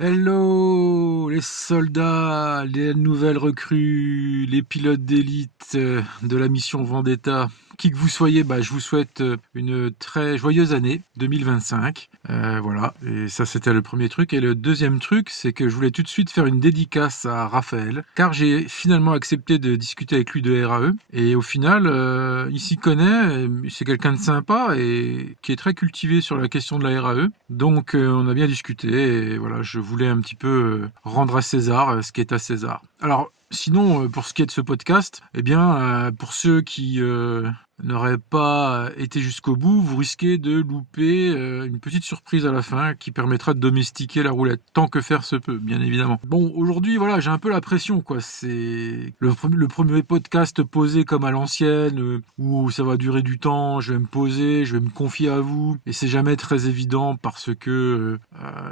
Hello les soldats, les nouvelles recrues, les pilotes d'élite de la mission Vendetta. Qui que vous soyez, je vous souhaite une très joyeuse année 2025. Voilà, et ça c'était le premier truc. Et le deuxième truc, c'est que je voulais tout de suite faire une dédicace à Raphaël, car j'ai finalement accepté de discuter avec lui de RAE. Et au final, il s'y connaît, c'est quelqu'un de sympa et qui est très cultivé sur la question de la RAE. Donc on a bien discuté et voilà, je voulais un petit peu rendre à César ce qui est à César. Alors, sinon, pour ce qui est de ce podcast, eh bien, pour ceux qui n'auraient pas été jusqu'au bout, vous risquez de louper une petite surprise à la fin qui permettra de domestiquer la roulette, tant que faire se peut, bien évidemment. Bon, aujourd'hui, voilà, j'ai un peu la pression, quoi. C'est le premier podcast posé comme à l'ancienne, où ça va durer du temps, je vais me poser, je vais me confier à vous, et c'est jamais très évident parce que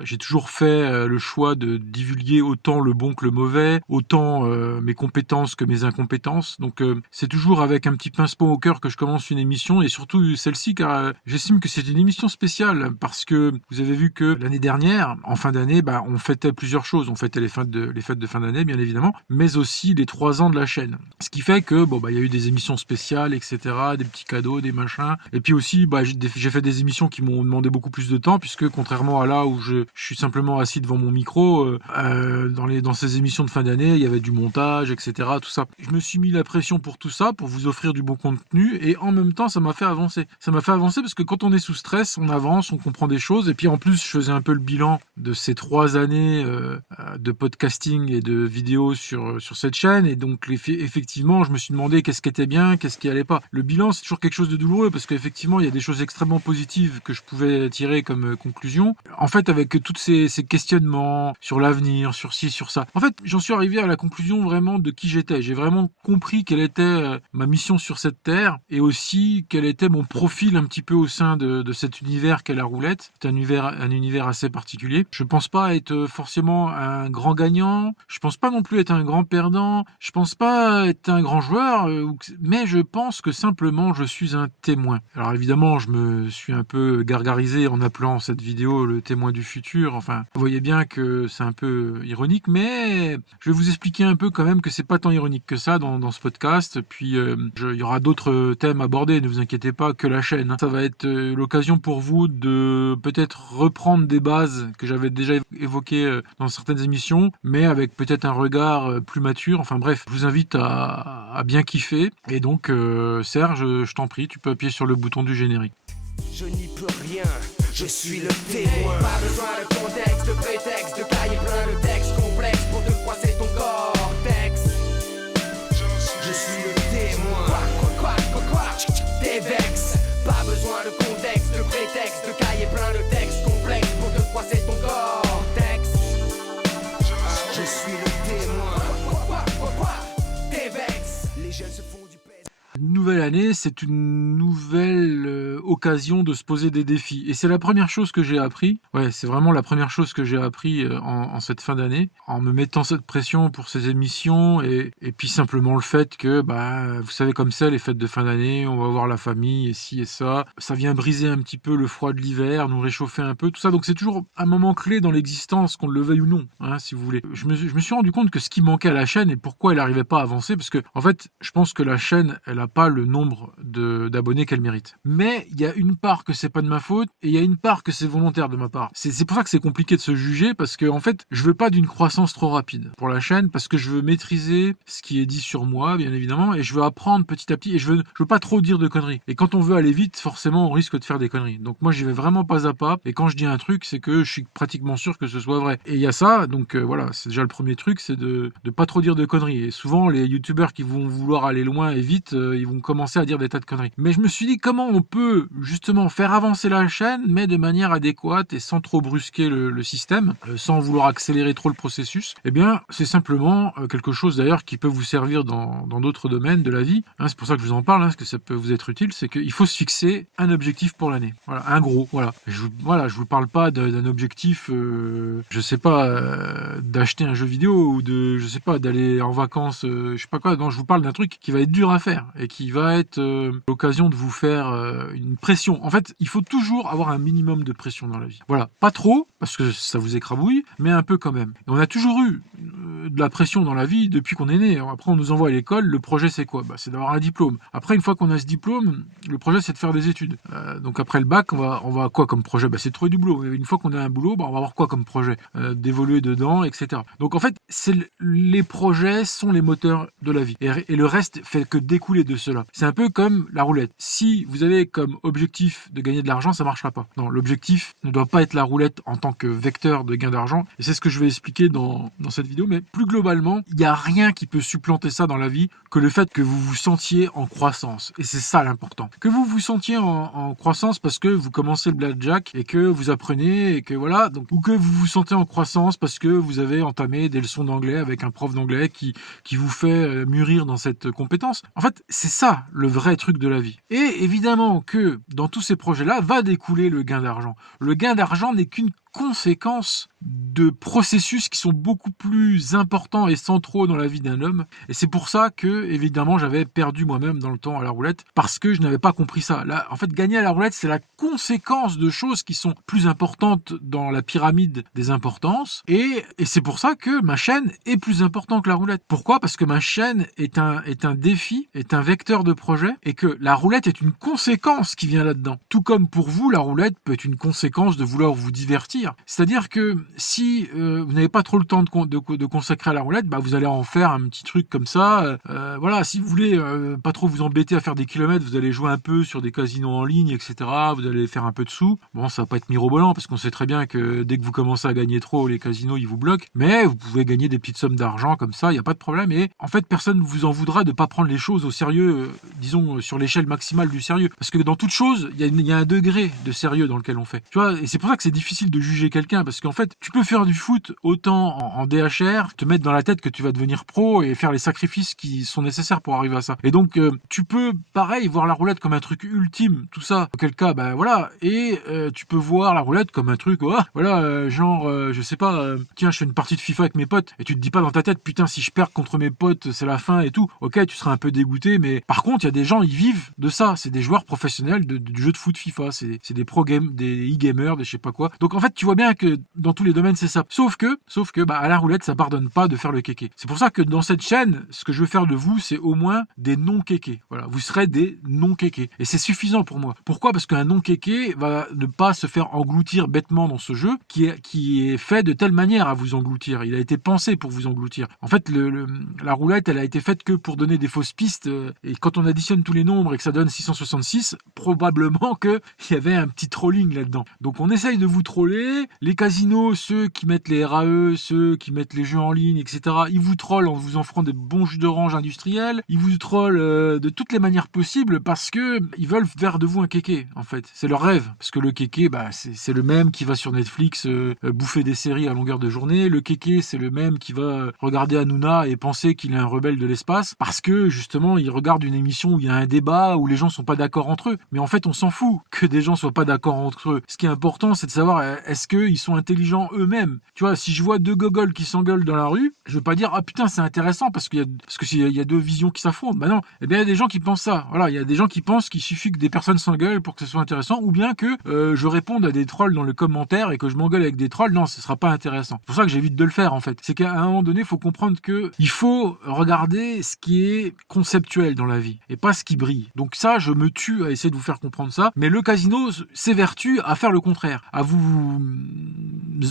j'ai toujours fait le choix de divulguer autant le bon que le mauvais, autant mes compétences que mes incompétences. Donc c'est toujours avec un petit pincement au cœur que je commence une émission, et surtout celle-ci, car j'estime que c'est une émission spéciale parce que vous avez vu que l'année dernière, en fin d'année, on fêtait plusieurs choses. On fêtait les fêtes de fin d'année, bien évidemment, mais aussi les 3 ans de la chaîne. Ce qui fait que il y a eu des émissions spéciales, etc., des petits cadeaux, des machins. Et puis aussi, j'ai fait des émissions qui m'ont demandé beaucoup plus de temps, puisque contrairement à là où je suis simplement assis devant mon micro, dans ces émissions de fin d'année, il y avait du montage, etc., tout ça. Je me suis mis la pression pour tout ça, pour vous offrir du bon contenu, et en même temps, ça m'a fait avancer. Ça m'a fait avancer parce que quand on est sous stress, on avance, on comprend des choses, et puis en plus, je faisais un peu le bilan de ces 3 années de podcasting et de vidéos sur cette chaîne, et donc effectivement, je me suis demandé qu'est-ce qui était bien, qu'est-ce qui allait pas. Le bilan, c'est toujours quelque chose de douloureux, parce qu'effectivement, il y a des choses extrêmement positives que je pouvais tirer comme conclusion. En fait, avec tous ces questionnements sur l'avenir, sur ci, sur ça, en fait, j'en suis arrivé à la conclusion vraiment de qui j'étais. J'ai vraiment compris quelle était ma mission sur cette terre, et aussi quel était mon profil un petit peu au sein de cet univers qu'est la roulette. C'est un univers assez particulier. Je pense pas être forcément un grand gagnant, je pense pas non plus être un grand perdant, je pense pas être un grand joueur, mais je pense que simplement je suis un témoin. Alors évidemment, je me suis un peu gargarisé en appelant cette vidéo le témoin du futur. Enfin, vous voyez bien que c'est un peu ironique, mais je vais vous expliquer un peu quand même que c'est pas tant ironique que ça dans ce podcast. Puis il y aura d'autres thèmes abordés, ne vous inquiétez pas, que la chaîne, hein. Ça va être l'occasion pour vous de peut-être reprendre des bases que j'avais déjà évoquées dans certaines émissions, mais avec peut-être un regard plus mature. Enfin bref, je vous invite à bien kiffer. Et donc Serge, je t'en prie, tu peux appuyer sur le bouton du générique. Je n'y peux rien, je suis le témoin. Pas besoin de contexte, de prétexte, de cahier plein de textes complexes pour te froisser ton cortex. Je suis le témoin. Quoi, t'es vex. Pas besoin de contexte, de prétexte, de cahier plein de textes complexes pour te froisser ton cortex. Je suis le témoin. Quoi, t'es vex. Les jeunes se font du pèse. Une nouvelle année, c'est une nouvelle occasion de se poser des défis. Et c'est la première chose que j'ai appris. Ouais, c'est vraiment la première chose que j'ai appris en cette fin d'année, en me mettant cette pression pour ces émissions, et puis simplement le fait que, vous savez comme c'est, les fêtes de fin d'année, on va voir la famille, et ci et ça. Ça vient briser un petit peu le froid de l'hiver, nous réchauffer un peu, tout ça. Donc c'est toujours un moment clé dans l'existence, qu'on le veuille ou non, hein, si vous voulez. Je me suis rendu compte que ce qui manquait à la chaîne et pourquoi elle n'arrivait pas à avancer, parce que, en fait, je pense que la chaîne, elle a pas le nombre d'abonnés qu'elle mérite. Mais il y a une part que c'est pas de ma faute, et il y a une part que c'est volontaire de ma part. C'est pour ça que c'est compliqué de se juger, parce que en fait, je veux pas d'une croissance trop rapide pour la chaîne, parce que je veux maîtriser ce qui est dit sur moi, bien évidemment, et je veux apprendre petit à petit, et je veux pas trop dire de conneries. Et quand on veut aller vite, forcément, on risque de faire des conneries. Donc moi, j'y vais vraiment pas à pas, et quand je dis un truc, c'est que je suis pratiquement sûr que ce soit vrai. Et il y a ça, donc voilà, c'est déjà le premier truc, c'est de pas trop dire de conneries. Et souvent, les youtubeurs qui vont vouloir aller loin et vite, ils vont commencer à dire des tas de conneries. Mais je me suis dit, comment on peut justement faire avancer la chaîne, mais de manière adéquate et sans trop brusquer le système, sans vouloir accélérer trop le processus. Eh bien, c'est simplement quelque chose d'ailleurs qui peut vous servir dans d'autres domaines de la vie, hein. C'est pour ça que je vous en parle, hein, parce que ça peut vous être utile. C'est qu'il faut se fixer un objectif pour l'année. Voilà, un gros. Voilà. Je vous parle pas d'un objectif, je sais pas, d'acheter un jeu vidéo, ou je sais pas, d'aller en vacances, je sais pas quoi. Non, je vous parle d'un truc qui va être dur à faire et qui va être l'occasion de vous faire une pression. En fait, il faut toujours avoir un minimum de pression dans la vie. Voilà, pas trop, parce que ça vous écrabouille, mais un peu quand même. Et on a toujours eu de la pression dans la vie depuis qu'on est né. Après, on nous envoie à l'école, le projet c'est quoi? C'est d'avoir un diplôme. Après, une fois qu'on a ce diplôme, le projet c'est de faire des études. Donc après le bac, on va quoi comme projet? C'est de trouver du boulot. Et une fois qu'on a un boulot, on va avoir quoi comme projet? D'évoluer dedans, etc. Donc en fait, les projets sont les moteurs de la vie. Et le reste fait que découler de cela. C'est un peu comme la roulette. Si vous avez comme objectif de gagner de l'argent, ça marchera pas. Non, l'objectif ne doit pas être la roulette en tant que vecteur de gain d'argent. Et c'est ce que je vais expliquer dans cette vidéo. Mais plus globalement, il n'y a rien qui peut supplanter ça dans la vie que le fait que vous vous sentiez en croissance. Et c'est ça l'important. Que vous vous sentiez en croissance parce que vous commencez le blackjack et que vous apprenez et que voilà. Donc, ou que vous vous sentez en croissance parce que vous avez entamé des leçons d'anglais avec un prof d'anglais qui vous fait mûrir dans cette compétence. En fait, c'est ça le vrai truc de la vie. Et évidemment que dans tous ces projets-là va découler le gain d'argent. Le gain d'argent n'est qu'une conséquence de processus qui sont beaucoup plus importants et centraux dans la vie d'un homme. Et c'est pour ça que, évidemment, j'avais perdu moi-même dans le temps à la roulette, parce que je n'avais pas compris ça. Là, en fait, gagner à la roulette, c'est la conséquence de choses qui sont plus importantes dans la pyramide des importances. Et c'est pour ça que ma chaîne est plus importante que la roulette. Pourquoi? Parce que ma chaîne est un défi, est un vecteur de projet, et que la roulette est une conséquence qui vient là-dedans. Tout comme pour vous, la roulette peut être une conséquence de vouloir vous divertir. C'est-à-dire que si vous n'avez pas trop le temps de consacrer à la roulette, vous allez en faire un petit truc comme ça. Voilà, si vous voulez pas trop vous embêter à faire des kilomètres, vous allez jouer un peu sur des casinos en ligne, etc. Vous allez faire un peu de sous. Bon, ça va pas être mirobolant parce qu'on sait très bien que dès que vous commencez à gagner trop, les casinos ils vous bloquent. Mais vous pouvez gagner des petites sommes d'argent comme ça, il n'y a pas de problème. Et en fait, personne ne vous en voudra de pas prendre les choses au sérieux, disons sur l'échelle maximale du sérieux. Parce que dans toute chose, il y a un degré de sérieux dans lequel on fait. Tu vois, et c'est pour ça que c'est difficile de juger quelqu'un, parce qu'en fait, tu peux faire du foot autant en DHR, te mettre dans la tête que tu vas devenir pro et faire les sacrifices qui sont nécessaires pour arriver à ça. Et donc, tu peux, pareil, voir la roulette comme un truc ultime, tout ça. Auquel cas, voilà. Et tu peux voir la roulette comme un truc, je sais pas, tiens, je fais une partie de FIFA avec mes potes, et tu te dis pas dans ta tête, putain, si je perds contre mes potes, c'est la fin et tout. Ok, tu seras un peu dégoûté, mais par contre, il y a des gens, ils vivent de ça. C'est des joueurs professionnels du jeu de foot FIFA. C'est des des e-gamers, des je sais pas quoi. Donc en fait, tu vois bien que dans tous les domaines, c'est ça. Sauf que, à la roulette, ça pardonne pas de faire le kéké. C'est pour ça que dans cette chaîne, ce que je veux faire de vous, c'est au moins des non-kékés. Voilà, vous serez des non-kékés. Et c'est suffisant pour moi. Pourquoi? Parce qu'un non-kéké va ne pas se faire engloutir bêtement dans ce jeu qui est fait de telle manière à vous engloutir. Il a été pensé pour vous engloutir. En fait, la roulette, elle a été faite que pour donner des fausses pistes. Et quand on additionne tous les nombres et que ça donne 666, probablement qu'il y avait un petit trolling là-dedans. Donc on essaye de vous troller. Les casinos, ceux qui mettent les RAE, ceux qui mettent les jeux en ligne, etc., ils vous trollent en vous offrant des bons jus d'orange industriels. Ils vous trollent de toutes les manières possibles parce que ils veulent faire de vous un kéké, en fait. C'est leur rêve. Parce que le kéké, c'est le même qui va sur Netflix bouffer des séries à longueur de journée. Le kéké, c'est le même qui va regarder Hanouna et penser qu'il est un rebelle de l'espace parce que, justement, il regarde une émission où il y a un débat, où les gens sont pas d'accord entre eux. Mais en fait, on s'en fout que des gens soient pas d'accord entre eux. Ce qui est important, c'est de savoir est-ce qu'ils sont intelligents eux-mêmes. Tu vois, si je vois deux gogoles qui s'engueulent dans la rue, je vais pas dire ah putain c'est intéressant parce que s'il y a deux visions qui s'affrontent. Non, eh bien il y a des gens qui pensent ça. Voilà, il y a des gens qui pensent qu'il suffit que des personnes s'engueulent pour que ce soit intéressant, ou bien que je réponde à des trolls dans le commentaire et que je m'engueule avec des trolls. Non, ce sera pas intéressant. C'est pour ça que j'évite de le faire en fait. C'est qu'à un moment donné, il faut comprendre que il faut regarder ce qui est conceptuel dans la vie et pas ce qui brille. Donc ça, je me tue à essayer de vous faire comprendre ça. Mais le casino s'évertue à faire le contraire, à vous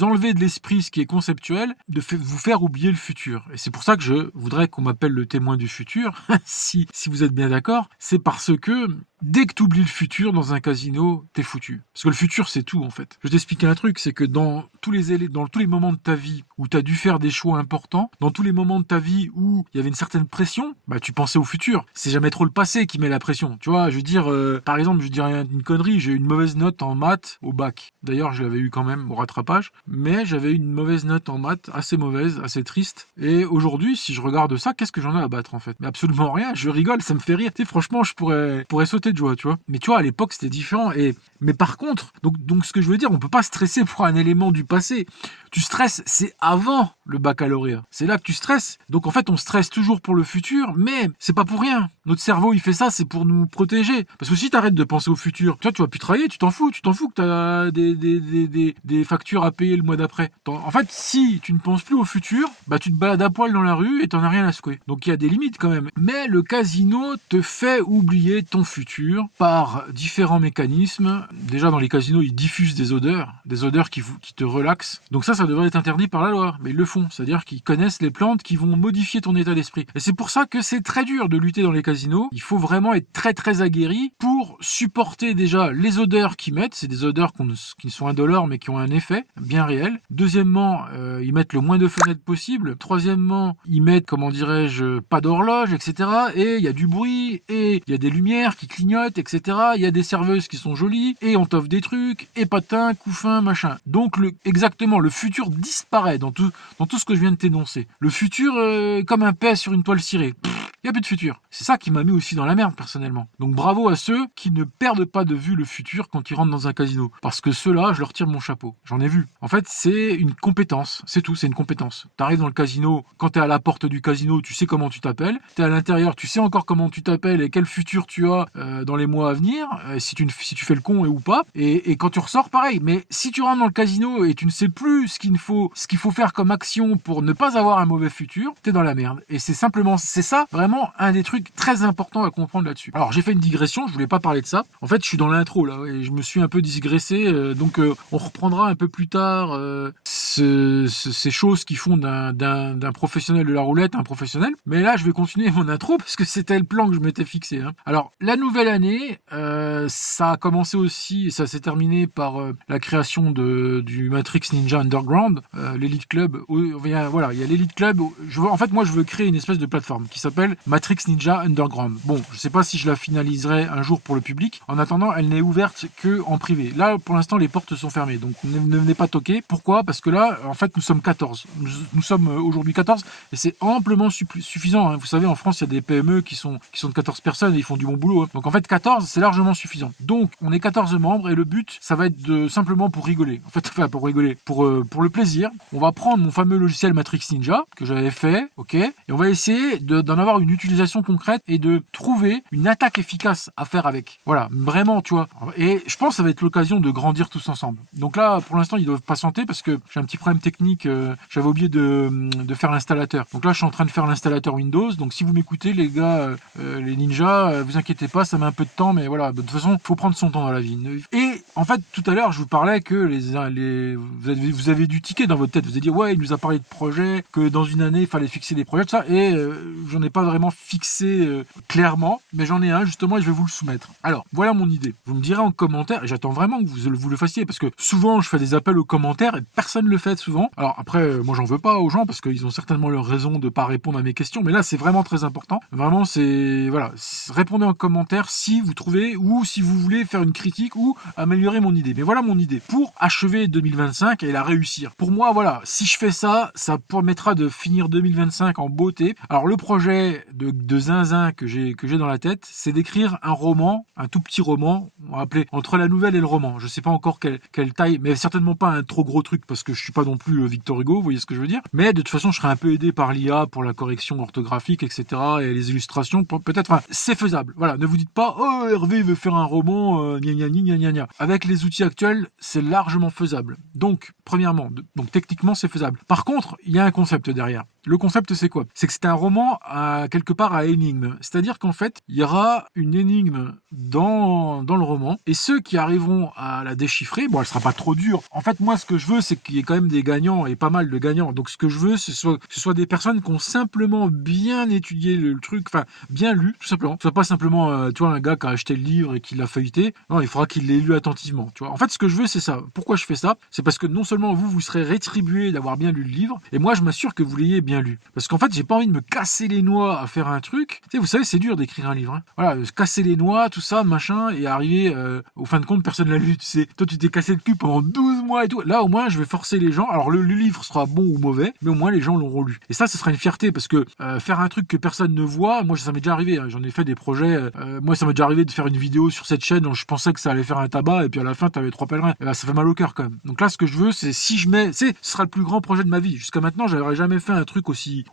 enlever de l'esprit ce qui est conceptuel, de vous faire oublier le futur. Et c'est pour ça que je voudrais qu'on m'appelle le témoin du futur, si vous êtes bien d'accord. C'est parce que dès que tu oublies le futur dans un casino, t'es foutu. Parce que le futur, c'est tout en fait. Je vais t'expliquer un truc, c'est que dans tous les moments de ta vie où tu as dû faire des choix importants, dans tous les moments de ta vie où il y avait une certaine pression, tu pensais au futur. C'est jamais trop le passé qui met la pression. Tu vois, je veux dire, par exemple, je dirais une connerie, j'ai eu une mauvaise note en maths au bac. D'ailleurs, je l'avais eu quand même au rattrapage, mais j'avais eu une mauvaise note en maths, assez mauvaise, assez triste. Et aujourd'hui, si je regarde ça, qu'est-ce que j'en ai à battre en fait? Mais absolument rien, je rigole, ça me fait rire. Tu sais, franchement, je pourrais sauter de joie, tu vois. Mais tu vois, à l'époque, c'était différent. Mais par contre, donc ce que je veux dire, on peut pas stresser pour un élément du passé. Tu stresses, c'est avant le baccalauréat. C'est là que tu stresses. Donc en fait, on stresse toujours pour le futur, mais c'est pas pour rien. Notre cerveau, il fait ça, c'est pour nous protéger. Parce que si tu arrêtes de penser au futur, tu vas plus travailler, tu t'en fous que tu as des factures à payer le mois d'après. En fait, si tu ne penses plus au futur, bah tu te balades à poil dans la rue et t'en as rien à secouer. Donc il y a des limites quand même. Mais le casino te fait oublier ton futur par différents mécanismes. Déjà dans les casinos, ils diffusent des odeurs qui te relaxent. Donc ça devrait être interdit par la loi, mais ils le font. C'est-à-dire qu'ils connaissent les plantes qui vont modifier ton état d'esprit. Et c'est pour ça que c'est très dur de lutter dans les casinos. Il faut vraiment être très très aguerri pour supporter déjà les odeurs qu'ils mettent. C'est des odeurs qui sont indolores mais qui ont un effet bien réel. Deuxièmement, ils mettent le moins de fenêtres possible. Troisièmement, ils mettent, comment dirais-je, pas d'horloge, etc. Et il y a du bruit, et il y a des lumières qui clignotent, etc. Il y a des serveuses qui sont jolies, et on t'offre des trucs, et patins, couffins, machin. Donc exactement, le futur disparaît dans tout ce que je viens de t'énoncer. Le futur, comme un pet sur une toile cirée. Il n'y a plus de futur. C'est ça qui m'a mis aussi dans la merde, personnellement. Donc bravo à ceux qui ne perdent pas de vue le futur quand ils rentrent dans un casino. Parce que ceux-là, je leur tire mon chapeau. J'en ai vu. En fait, c'est une compétence. C'est tout, c'est une compétence. T'arrives dans le casino, quand t'es à la porte du casino, tu sais comment tu t'appelles. T'es à l'intérieur, tu sais encore comment tu t'appelles et quel futur tu as dans les mois à venir, si tu fais le con ou pas. Et quand tu ressors, pareil. Mais si tu rentres dans le casino et tu ne sais plus ce qu'il faut faire comme action pour ne pas avoir un mauvais futur, t'es dans la merde. Et c'est ça, vraiment, un des trucs très importants à comprendre là-dessus. Alors j'ai fait une digression, je voulais pas parler de ça. En fait, je suis dans l'intro là et je me suis un peu digressé. Donc on reprendra un peu plus tard ces choses qui font d'un professionnel de la roulette un professionnel. Mais là, je vais continuer mon intro parce que c'était le plan que je m'étais fixé. Hein. Alors la nouvelle année, ça a commencé aussi et ça s'est terminé par la création du Matrix Ninja Underground, l'Elite Club. Voilà, il y a l'Elite Club. En fait, moi, je veux créer une espèce de plateforme qui s'appelle Matrix Ninja Underground. Bon, je sais pas si je la finaliserai un jour pour le public. En attendant, elle n'est ouverte que en privé. Là, pour l'instant, les portes sont fermées. Donc, ne venez pas toquer. Pourquoi ? Parce que là, en fait, nous sommes 14. Nous sommes aujourd'hui 14 et c'est amplement suffisant. Hein. Vous savez, en France, il y a des PME qui sont de 14 personnes et ils font du bon boulot. Hein. Donc, en fait, 14, c'est largement suffisant. Donc, on est 14 membres et le but, ça va être simplement pour rigoler. En fait, pour rigoler, pour le plaisir. On va prendre mon fameux logiciel Matrix Ninja que j'avais fait, ok, et on va essayer d'en avoir une utilisation concrète et de trouver une attaque efficace à faire avec. Voilà, vraiment, tu vois. Et je pense que ça va être l'occasion de grandir tous ensemble. Donc là, pour l'instant, ils doivent patienter parce que j'ai un petit problème technique. J'avais oublié de faire l'installateur. Donc là, je suis en train de faire l'installateur Windows. Donc si vous m'écoutez, les gars, les ninjas, vous inquiétez pas, ça met un peu de temps, mais voilà. De toute façon, faut prendre son temps dans la vie. Et en fait, tout à l'heure, je vous parlais que vous avez du ticket dans votre tête. Vous avez dit, ouais, il nous a parlé de projets, que dans une année, il fallait fixer des projets, tout ça. Et j'en ai pas vraiment fixé clairement, mais j'en ai un justement et je vais vous le soumettre. Alors, voilà mon idée. Vous me direz en commentaire, et j'attends vraiment que vous le fassiez, parce que souvent je fais des appels aux commentaires et personne ne le fait souvent. Alors après, moi j'en veux pas aux gens, parce qu'ils ont certainement leur raison de pas répondre à mes questions, mais là c'est vraiment très important. Vraiment, voilà, répondez en commentaire si vous trouvez, ou si vous voulez faire une critique, ou améliorer mon idée. Mais voilà mon idée, pour achever 2025 et la réussir. Pour moi, voilà, si je fais ça, ça permettra de finir 2025 en beauté. Alors le projet de zinzin que j'ai dans la tête, c'est d'écrire un roman, un tout petit roman, on va appeler entre la nouvelle et le roman. Je sais pas encore quelle taille, mais certainement pas un trop gros truc parce que je suis pas non plus Victor Hugo, vous voyez ce que je veux dire. Mais de toute façon, je serai un peu aidé par l'IA pour la correction orthographique, etc. et les illustrations, peut-être. Enfin, c'est faisable. Voilà, ne vous dites pas, oh Hervé veut faire un roman, gna gna gna gna gna. Avec les outils actuels, c'est largement faisable. Donc, premièrement, techniquement, c'est faisable. Par contre, il y a un concept derrière. Le concept, c'est quoi ? C'est que c'est un roman quelque part à énigme. C'est-à-dire qu'en fait, il y aura une énigme dans le roman, et ceux qui arriveront à la déchiffrer, bon, elle sera pas trop dure. En fait, moi, ce que je veux, c'est qu'il y ait quand même des gagnants, et pas mal de gagnants. Donc, ce que je veux, ce soit des personnes qui ont simplement bien étudié le truc, enfin, bien lu, tout simplement. Ce soit pas simplement, tu vois, un gars qui a acheté le livre et qui l'a feuilleté. Non, il faudra qu'il l'ait lu attentivement, tu vois. En fait, ce que je veux, c'est ça. Pourquoi je fais ça ? C'est parce que non seulement vous serez rétribué d'avoir bien lu le livre, et moi, je m'assure que vous l'ayez bien lu. Parce qu'en fait, j'ai pas envie de me casser les noix à faire un truc. Tu sais, vous savez, c'est dur d'écrire un livre. Hein. Voilà, se casser les noix, tout ça, machin, et arriver, au fin de compte, personne l'a lu. Tu sais, toi, tu t'es cassé le cul pendant 12 moi et tout. Là, au moins, je vais forcer les gens. Alors, le livre sera bon ou mauvais, mais au moins, les gens l'auront lu. Et ça, ce sera une fierté parce que faire un truc que personne ne voit, moi, ça m'est déjà arrivé. Hein. J'en ai fait des projets. Moi, ça m'est déjà arrivé de faire une vidéo sur cette chaîne dont je pensais que ça allait faire un tabac et puis à la fin, t'avais 3 pèlerins. Et là, ça fait mal au cœur quand même. Donc là, ce que je veux, c'est si je mets, ce sera le plus grand projet de ma vie. Jusqu'à maintenant, j'avais jamais fait un truc aussi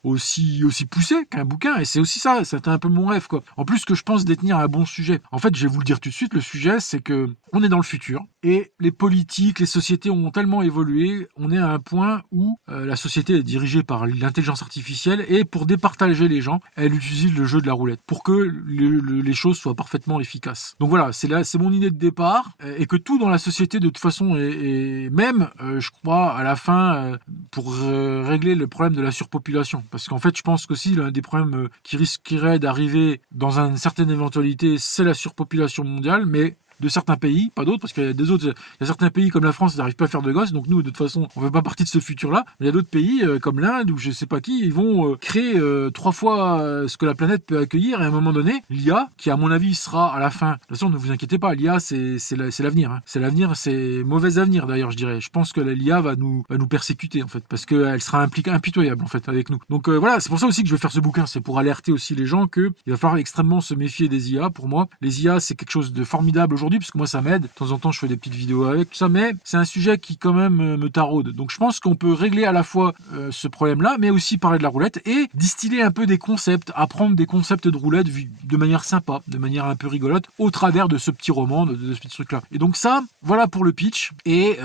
poussé qu'un bouquin. Et c'est aussi ça. C'était un peu mon rêve, quoi. En plus, que je pense détenir un bon sujet. En fait, je vais vous le dire tout de suite. Le sujet, c'est que on est dans le futur et les politiques, les sociétés ont tellement évolué. On est à un point où la société est dirigée par l'intelligence artificielle et pour départager les gens, elle utilise le jeu de la roulette pour que les choses soient parfaitement efficaces. Donc voilà, c'est mon idée de départ et que tout dans la société de toute façon est même, je crois, à la fin pour régler le problème de la surpopulation. Parce qu'en fait, je pense qu'aussi l'un des problèmes qui risquerait d'arriver dans une certaine éventualité, c'est la surpopulation mondiale, mais de certains pays, pas d'autres, parce qu'il y a il y a certains pays comme la France, ils n'arrivent pas à faire de gosses, donc nous, de toute façon, on ne fait pas partie de ce futur-là. Mais il y a d'autres pays, comme l'Inde, ou je sais pas qui, ils vont créer 3 fois ce que la planète peut accueillir, et à un moment donné, l'IA, qui à mon avis sera à la fin, de toute façon, ne vous inquiétez pas, l'IA, c'est l'avenir. Hein. C'est l'avenir, c'est mauvais avenir d'ailleurs, je dirais. Je pense que l'IA va nous persécuter, en fait, parce qu'elle sera impitoyable, en fait, avec nous. Donc voilà, c'est pour ça aussi que je vais faire ce bouquin, c'est pour alerter aussi les gens qu'il va falloir extrêmement se méfier des IA. Pour moi, les IA, c'est quelque chose de formidable aujourd'hui, parce que moi ça m'aide, de temps en temps je fais des petites vidéos avec, tout ça, mais c'est un sujet qui quand même me taraude. Donc je pense qu'on peut régler à la fois ce problème-là, mais aussi parler de la roulette et distiller un peu des concepts, apprendre des concepts de roulette de manière sympa, de manière un peu rigolote, au travers de ce petit roman, de ce petit truc-là. Et donc ça, voilà pour le pitch, et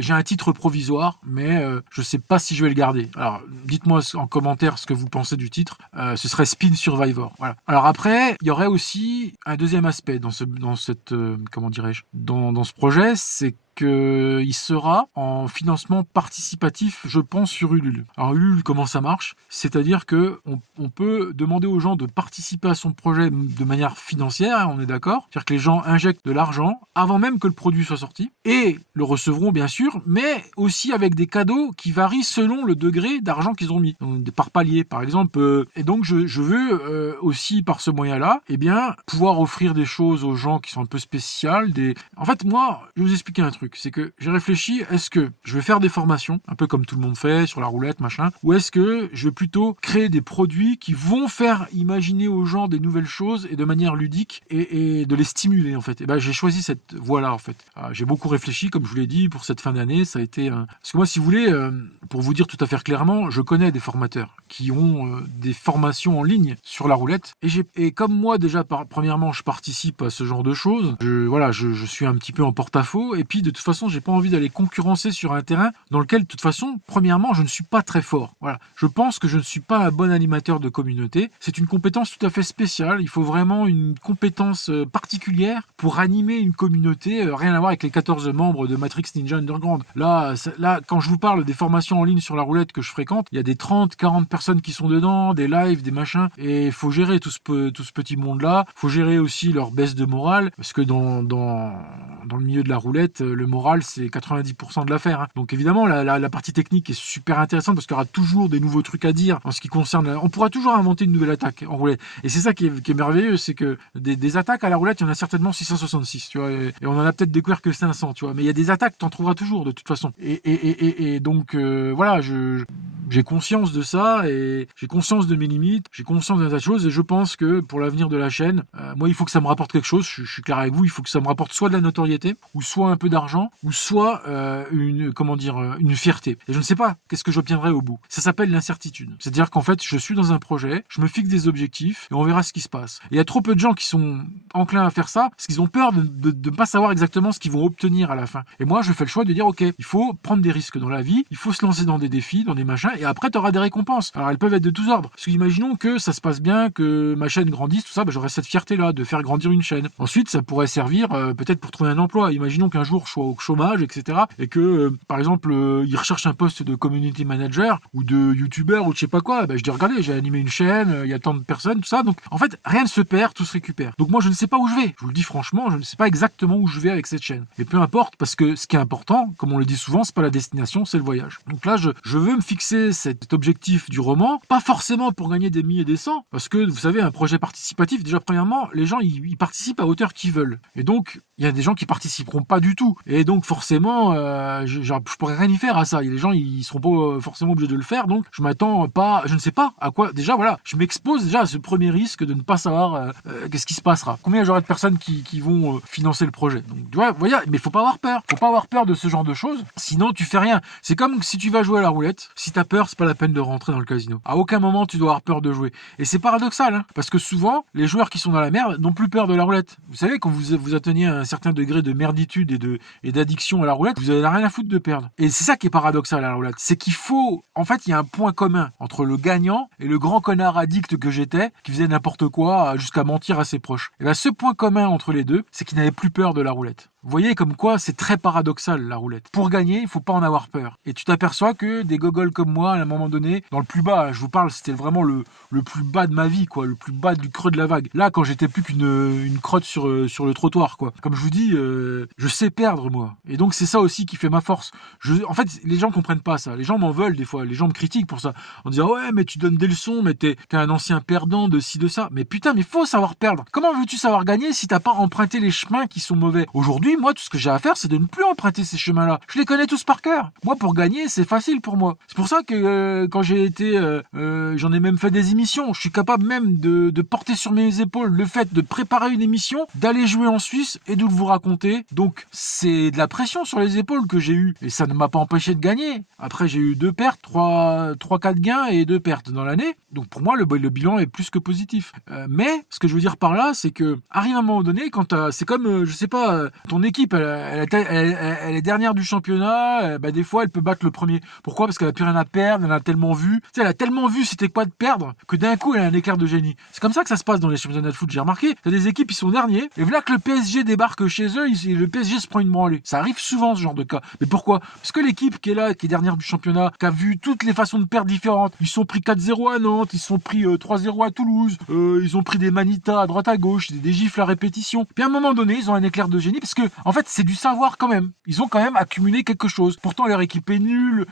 j'ai un titre provisoire, mais je sais pas si je vais le garder. Alors dites-moi en commentaire ce que vous pensez du titre, ce serait Spin Survivor. Voilà. Alors après, il y aurait aussi un deuxième aspect dans cette comment dirais-je, dans ce projet, c'est qu'il sera en financement participatif, je pense, sur Ulule. Alors Ulule, comment ça marche ? C'est-à-dire que on peut demander aux gens de participer à son projet de manière financière, hein, on est d'accord ? C'est-à-dire que les gens injectent de l'argent avant même que le produit soit sorti, et le recevront bien sûr, mais aussi avec des cadeaux qui varient selon le degré d'argent qu'ils ont mis, donc, par palier par exemple. Et donc je veux aussi par ce moyen-là, eh bien, pouvoir offrir des choses aux gens qui sont un peu spéciales. En fait, moi, je vais vous expliquer un truc. C'est que j'ai réfléchi, est-ce que je vais faire des formations, un peu comme tout le monde fait, sur la roulette, machin, ou est-ce que je vais plutôt créer des produits qui vont faire imaginer aux gens des nouvelles choses et de manière ludique et de les stimuler, en fait. Et ben, j'ai choisi cette voie-là, en fait. J'ai beaucoup réfléchi, comme je vous l'ai dit, pour cette fin d'année, ça a été... Parce que moi, si vous voulez, pour vous dire tout à fait clairement, je connais des formateurs qui ont des formations en ligne sur la roulette, et comme moi, déjà, premièrement, je participe à ce genre de choses, je suis un petit peu en porte-à-faux, et puis de toute façon j'ai pas envie d'aller concurrencer sur un terrain dans lequel de toute façon premièrement je ne suis pas très fort. Voilà, je pense que je ne suis pas un bon animateur de communauté, c'est une compétence tout à fait spéciale, il faut vraiment une compétence particulière pour animer une communauté, rien à voir avec les 14 membres de Matrix Ninja Underground. Là quand je vous parle des formations en ligne sur la roulette que je fréquente, il y a des 30-40 personnes qui sont dedans, des lives, des machins, et il faut gérer tout ce petit monde là, il faut gérer aussi leur baisse de morale, parce que dans le milieu de la roulette, le moral c'est 90% de l'affaire. Hein. Donc évidemment la partie technique est super intéressante parce qu'il y aura toujours des nouveaux trucs à dire en ce qui concerne... On pourra toujours inventer une nouvelle attaque en roulette. Et c'est ça qui est merveilleux, c'est que des attaques à la roulette, il y en a certainement 666, tu vois, et on en a peut-être découvert que 500, tu vois. Mais il y a des attaques, t'en trouveras toujours de toute façon. Et donc voilà, j'ai conscience de ça et j'ai conscience de mes limites, j'ai conscience d'un tas de choses et je pense que pour l'avenir de la chaîne, moi il faut que ça me rapporte quelque chose, je suis clair avec vous, il faut que ça me rapporte soit de la notoriété ou soit un peu d'argent ou soit une fierté. Et je ne sais pas qu'est-ce que j'obtiendrai au bout. Ça s'appelle l'incertitude. C'est-à-dire qu'en fait, je suis dans un projet, je me fixe des objectifs et on verra ce qui se passe. Et il y a trop peu de gens qui sont enclins à faire ça parce qu'ils ont peur de ne pas savoir exactement ce qu'ils vont obtenir à la fin. Et moi, je fais le choix de dire, ok, il faut prendre des risques dans la vie, il faut se lancer dans des défis, dans des machins, et après, tu auras des récompenses. Alors, elles peuvent être de tous ordres. Parce que imaginons que ça se passe bien, que ma chaîne grandisse, tout ça, j'aurai cette fierté-là de faire grandir une chaîne. Ensuite, ça pourrait servir peut-être pour trouver un emploi. Imaginons qu'un jour, je sois au chômage, etc. Et que, par exemple, ils recherchent un poste de community manager ou de youtubeur ou de je sais pas quoi. Je dis, regardez, j'ai animé une chaîne, il y a tant de personnes, tout ça. Donc, en fait, rien ne se perd, tout se récupère. Donc, moi, je ne sais pas où je vais. Je vous le dis franchement, je ne sais pas exactement où je vais avec cette chaîne. Et peu importe, parce que ce qui est important, comme on le dit souvent, c'est pas la destination, c'est le voyage. Donc là, je veux me fixer fixé cet objectif du roman, pas forcément pour gagner des milliers et des cents, parce que vous savez, un projet participatif, déjà premièrement, les gens ils participent à hauteur qu'ils veulent. Et donc, il y a des gens qui participeront pas du tout. Et donc forcément, je pourrais rien y faire à ça. Les gens ils seront pas forcément obligés de le faire, donc je m'attends pas, je ne sais pas à quoi. Déjà voilà, je m'expose déjà à ce premier risque de ne pas savoir qu'est-ce qui se passera. Combien j'aurai de personnes qui vont financer le projet. Donc tu vois, voyez, mais faut pas avoir peur. Faut pas avoir peur de ce genre de choses. Sinon tu fais rien. C'est comme si tu vas jouer à la roulette. Si t'as peur, c'est pas la peine de rentrer dans le casino. À aucun moment tu dois avoir peur de jouer. Et c'est paradoxal, hein, parce que souvent les joueurs qui sont dans la merde n'ont plus peur de la roulette. Vous savez, quand vous atteignez un certain degré de merditude et d'addiction à la roulette, vous avez rien à foutre de perdre. Et c'est ça qui est paradoxal à la roulette, c'est qu'il faut, en fait, il y a un point commun entre le gagnant et le grand connard addict que j'étais, qui faisait n'importe quoi jusqu'à mentir à ses proches. Et bien ce point commun entre les deux, c'est qu'il n'avait plus peur de la roulette. Vous voyez comme quoi c'est très paradoxal la roulette. Pour gagner, il faut pas en avoir peur. Et tu t'aperçois que des gogoles comme moi, à un moment donné, dans le plus bas, je vous parle, c'était vraiment le plus bas de ma vie, quoi, le plus bas du creux de la vague. Là, quand j'étais plus qu'une crotte sur le trottoir, quoi. Comme je vous dis, je sais perdre, moi. Et donc c'est ça aussi qui fait ma force. En fait, les gens comprennent pas ça. Les gens m'en veulent des fois. Les gens me critiquent pour ça. En disant ouais, mais tu donnes des leçons, mais t'es un ancien perdant de ci, de ça. Mais putain, mais faut savoir perdre. Comment veux-tu savoir gagner si t'as pas emprunté les chemins qui sont mauvais? Aujourd'hui, moi, tout ce que j'ai à faire, c'est de ne plus emprunter ces chemins-là. Je les connais tous par cœur. Moi, pour gagner, c'est facile pour moi. C'est pour ça que quand j'ai été, j'en ai même fait des émissions. Je suis capable même de porter sur mes épaules le fait de préparer une émission, d'aller jouer en Suisse et de vous raconter. Donc, c'est de la pression sur les épaules que j'ai eu. Et ça ne m'a pas empêché de gagner. Après, j'ai eu 2 pertes, 3-4 gains et 2 pertes dans l'année. Donc, pour moi, le bilan est plus que positif. Mais, ce que je veux dire par là, c'est que, arrive un moment donné, c'est comme, je sais pas, ton équipe, elle est dernière du championnat, des fois elle peut battre le premier. Pourquoi? Parce qu'elle a plus rien à perdre, elle a tellement vu. Tu sais, elle a tellement vu c'était quoi de perdre que d'un coup elle a un éclair de génie. C'est comme ça que ça se passe dans les championnats de foot. J'ai remarqué, t'as des équipes qui sont derniers, et voilà que le PSG débarque chez eux, le PSG se prend une branlée. Ça arrive souvent ce genre de cas. Mais pourquoi? Parce que l'équipe qui est là, qui est dernière du championnat, qui a vu toutes les façons de perdre différentes. Ils sont pris 4-0 à Nantes, ils sont pris 3-0 à Toulouse, ils ont pris des manitas à droite à gauche, des gifles à répétition. Puis à un moment donné, ils ont un éclair de génie parce que en fait c'est du savoir quand même. Ils ont quand même accumulé quelque chose. Pourtant leur équipe est nulle,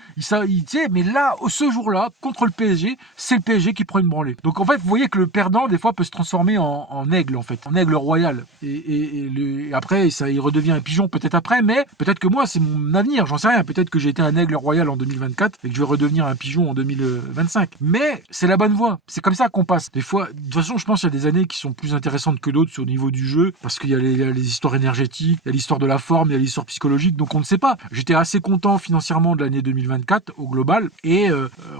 mais là, ce jour-là, contre le PSG, c'est le PSG qui prend une branlée. Donc en fait, vous voyez que le perdant des fois peut se transformer en aigle en fait, en aigle royal. Et après, il redevient un pigeon peut-être après, mais peut-être que moi c'est mon avenir, j'en sais rien. Peut-être que j'ai été un aigle royal en 2024 et que je vais redevenir un pigeon en 2025. Mais c'est la bonne voie. C'est comme ça qu'on passe. Des fois, de toute façon, je pense qu'il y a des années qui sont plus intéressantes que d'autres au niveau du jeu, parce qu'il y a les histoires énergétiques, il y a l'histoire de la forme, il y a l'histoire psychologique, donc on ne sait pas. J'étais assez content financièrement de l'année 2024 au global, et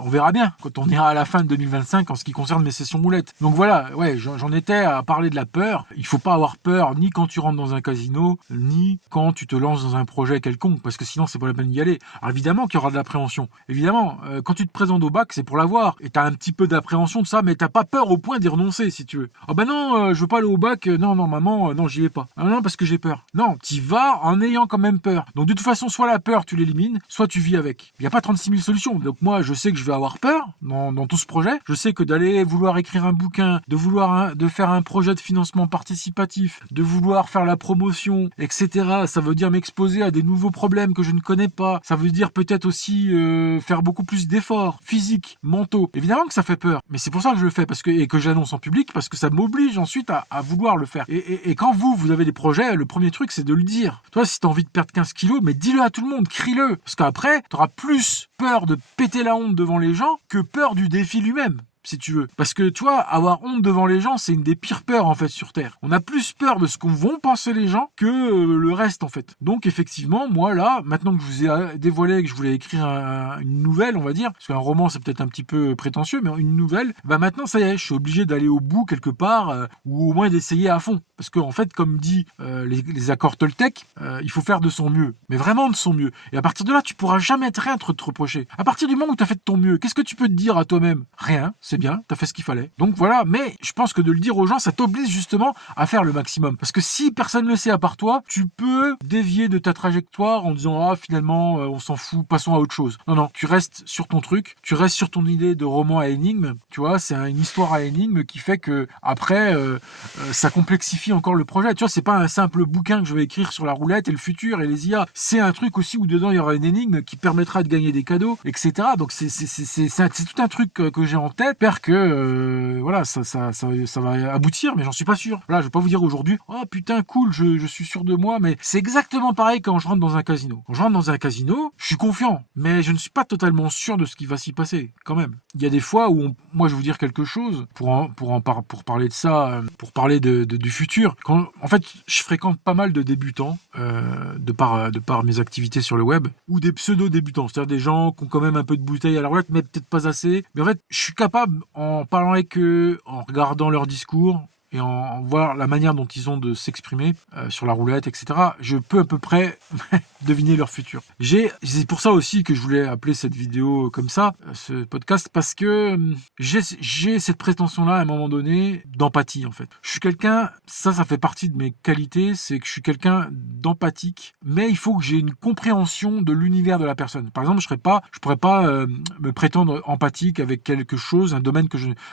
on verra bien quand on ira à la fin de 2025 en ce qui concerne mes sessions roulettes. Donc voilà, ouais, j'en étais à parler de la peur. Il faut pas avoir peur ni quand tu rentres dans un casino, ni quand tu te lances dans un projet quelconque, parce que sinon c'est pas la peine d'y aller. Alors évidemment qu'il y aura de l'appréhension. Évidemment, quand tu te présentes au bac, c'est pour l'avoir, et t'as un petit peu d'appréhension de ça, mais t'as pas peur au point d'y renoncer si tu veux. Ah bah non, je veux pas aller au bac, non maman, non j'y vais pas. Ah non parce que j'ai peur. Non, t'y vas en ayant quand même peur. Donc de toute façon, soit la peur tu l'élimines, soit tu vis avec. Il y a pas 36 000 solutions. Donc moi je sais que je vais avoir peur dans tout ce projet. Je sais que d'aller vouloir écrire un bouquin, de faire un projet de financement participatif, de vouloir faire la promotion, etc. Ça veut dire m'exposer à des nouveaux problèmes que je ne connais pas. Ça veut dire peut-être aussi faire beaucoup plus d'efforts physiques, mentaux. Évidemment que ça fait peur, mais c'est pour ça que je le fais et que j'annonce en public, parce que ça m'oblige ensuite à vouloir le faire. Et quand vous avez des projets, le premier truc c'est de le dire. Toi, si t'as envie de perdre 15 kilos, mais dis-le à tout le monde, crie-le. Parce qu'après, t'auras plus peur de péter la honte devant les gens que peur du défi lui-même, si tu veux. Parce que, tu vois, avoir honte devant les gens, c'est une des pires peurs, en fait, sur Terre. On a plus peur de ce qu'on vont penser les gens que le reste, en fait. Donc, effectivement, moi, là, maintenant que je vous ai dévoilé que je voulais écrire une nouvelle, on va dire, parce qu'un roman, c'est peut-être un petit peu prétentieux, mais une nouvelle, maintenant, ça y est, je suis obligé d'aller au bout, quelque part, ou au moins d'essayer à fond. Parce qu'en fait, comme dit les accords Toltec, il faut faire de son mieux. Mais vraiment de son mieux. Et à partir de là, tu pourras jamais rien te reprocher. À partir du moment où tu as fait de ton mieux, qu'est-ce que tu peux te dire à toi-même? Rien. c'est bien, t'as fait ce qu'il fallait. Donc voilà, mais je pense que de le dire aux gens, ça t'oblige justement à faire le maximum. Parce que si personne ne le sait à part toi, tu peux dévier de ta trajectoire en disant ah finalement on s'en fout, passons à autre chose. Non, tu restes sur ton truc, tu restes sur ton idée de roman à énigme, tu vois, c'est une histoire à énigme qui fait que après ça complexifie encore le projet. Tu vois, c'est pas un simple bouquin que je vais écrire sur la roulette et le futur et les IA. C'est un truc aussi où dedans il y aura une énigme qui permettra de gagner des cadeaux, etc. Donc c'est tout un truc que j'ai en tête. J'espère que voilà, ça va aboutir, mais j'en suis pas sûr. Là, je vais pas vous dire aujourd'hui, oh putain cool, je suis sûr de moi, mais c'est exactement pareil quand je rentre dans un casino. Quand je rentre dans un casino, je suis confiant, mais je ne suis pas totalement sûr de ce qui va s'y passer, quand même. Il y a des fois où, moi je vais vous dire quelque chose, pour parler de ça, pour parler du futur. En fait, je fréquente pas mal de débutants, de par mes activités sur le web, ou des pseudo-débutants, c'est-à-dire des gens qui ont quand même un peu de bouteille à la roulette, mais peut-être pas assez. Mais en fait, je suis capable, en parlant avec eux, en regardant leur discours, et en voir la manière dont ils ont de s'exprimer sur la roulette, etc., je peux à peu près deviner leur futur. C'est pour ça aussi que je voulais appeler cette vidéo comme ça, ce podcast, parce que j'ai cette prétention-là à un moment donné d'empathie en fait. Je suis quelqu'un, ça fait partie de mes qualités, c'est que je suis quelqu'un d'empathique, mais il faut que j'ai une compréhension de l'univers de la personne. Par exemple, je pourrais pas me prétendre empathique avec quelque chose,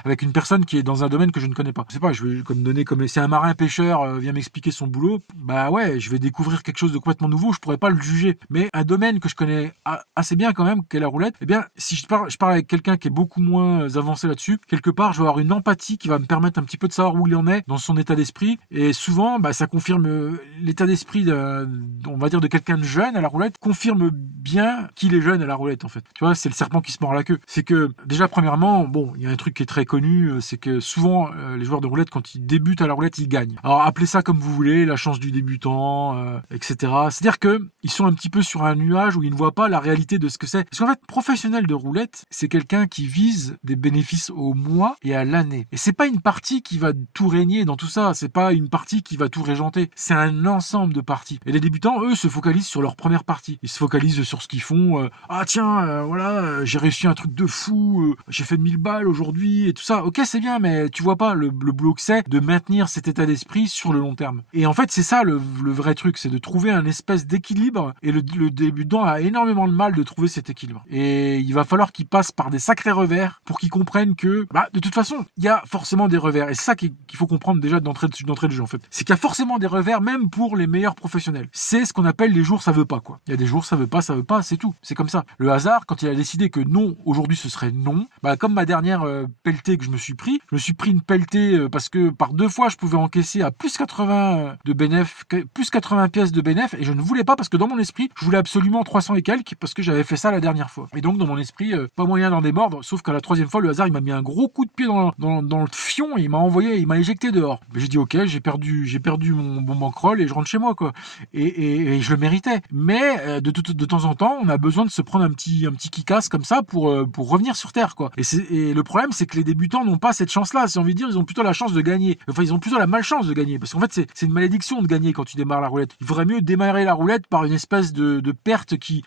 avec une personne qui est dans un domaine que je ne connais pas. Je sais pas, je vais comme c'est un marin pêcheur vient m'expliquer son boulot, bah ouais, je vais découvrir quelque chose de complètement nouveau, je pourrais pas le juger. Mais un domaine que je connais assez bien quand même, qu'est la roulette, eh bien, si je parle avec quelqu'un qui est beaucoup moins avancé là-dessus, quelque part, je vais avoir une empathie qui va me permettre un petit peu de savoir où il en est dans son état d'esprit. Et souvent, ça confirme l'état d'esprit on va dire de quelqu'un de jeune à la roulette, confirme bien qu'il est jeune à la roulette en fait. Tu vois, c'est le serpent qui se mord la queue. C'est que déjà premièrement, bon, il y a un truc qui est très connu, c'est que souvent les joueurs de roulette quand ils débutent à la roulette, ils gagnent. Alors appelez ça comme vous voulez, la chance du débutant, etc. C'est-à-dire que ils sont un petit peu sur un nuage où ils ne voient pas la réalité de ce que c'est. Parce qu'en fait, professionnel de roulette, c'est quelqu'un qui vise des bénéfices au mois et à l'année. Et c'est pas une partie qui va tout régner dans tout ça. C'est pas une partie qui va tout régenter. C'est un ensemble de parties. Et les débutants, eux, se focalisent sur leur première partie. Ils se focalisent sur ce qu'ils font. Ah tiens, voilà, j'ai réussi un truc de fou. J'ai fait 1000 balles aujourd'hui et tout ça. Ok, c'est bien, mais tu vois pas le boulot que c'est de maintenir cet état d'esprit sur le long terme. Et en fait, c'est ça le vrai truc, c'est de trouver un espèce d'équilibre. Et le débutant a énormément de mal de trouver cet équilibre. Et il va falloir qu'il passe par des sacrés revers pour qu'il comprenne que, de toute façon, il y a forcément des revers. Et c'est ça qu'il faut comprendre déjà d'entrée de jeu, en fait. C'est qu'il y a forcément des revers, même pour les meilleurs professionnels. C'est ce qu'on appelle les jours ça veut pas, quoi. Il y a des jours ça veut pas, c'est tout. C'est comme ça. Le hasard, quand il a décidé que non, aujourd'hui ce serait non, comme ma dernière pelletée que je me suis pris une pelletée parce que par 2 fois je pouvais encaisser à plus 80 de bénéf, plus 80 pièces de bénéf, et je ne voulais pas parce que dans mon esprit, je voulais absolument 300 et quelques parce que j'avais fait ça la dernière fois. Et donc dans mon esprit, pas moyen d'en démordre, sauf qu'à la 3e fois, le hasard il m'a mis un gros coup de pied dans le fion et il m'a éjecté dehors. J'ai dit ok, j'ai perdu mon bankroll et je rentre chez moi, quoi. Et je le méritais. Mais de temps en temps, on a besoin de se prendre un petit kick-ass comme ça pour revenir sur terre, quoi. Et le problème, c'est que les débutants n'ont pas cette chance-là. Si on veut dire, ils ont plutôt la chance de gagner. Enfin, ils ont plutôt la malchance de gagner. Parce qu'en fait, c'est une malédiction de gagner quand tu démarres la roulette. Il faudrait mieux démarrer la roulette par une espèce de perte qui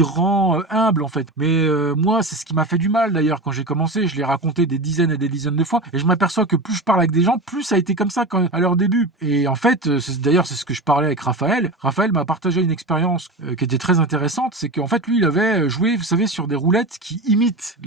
rend humble, en fait. Mais moi, c'est ce qui m'a fait du mal, d'ailleurs, quand j'ai commencé. Je l'ai raconté des dizaines et des dizaines de fois. Et je m'aperçois que plus je parle avec des gens, plus ça a été comme ça à leur début. Et en fait, c'est ce que je parlais avec Raphaël. Raphaël m'a partagé une expérience qui était très intéressante. C'est qu'en fait, lui, il avait joué, vous savez, sur des roulettes qui imitent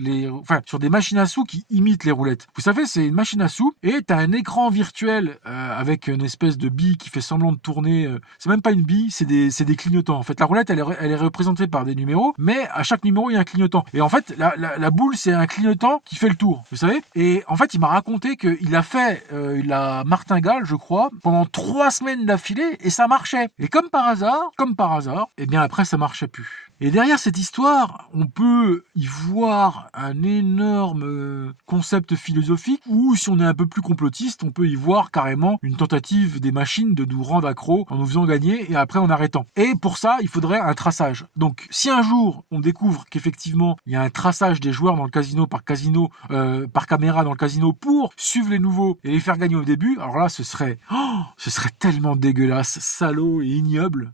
sur des machines à sous qui imitent les roulettes. Vous savez, c'est une machine à sous et t'as un écran virtuel avec une espèce de bille qui fait semblant de tourner. C'est même pas une bille, c'est des clignotants. En fait, la roulette, elle est représentée par des numéros, mais à chaque numéro, il y a un clignotant. Et en fait, la boule, c'est un clignotant qui fait le tour, vous savez. Et en fait, il m'a raconté qu'il a fait la martingale, je crois, pendant 3 semaines d'affilée et ça marchait. Et comme par hasard, eh bien après, ça marchait plus. Et derrière cette histoire, on peut y voir un énorme concept philosophique, ou si on est un peu plus complotiste, on peut y voir carrément une tentative des machines de nous rendre accro en nous faisant gagner et après en arrêtant. Et pour ça, il faudrait un traçage. Donc si un jour on découvre qu'effectivement il y a un traçage des joueurs dans le casino par caméra dans le casino pour suivre les nouveaux et les faire gagner au début, alors là ce serait tellement dégueulasse, salaud et ignoble.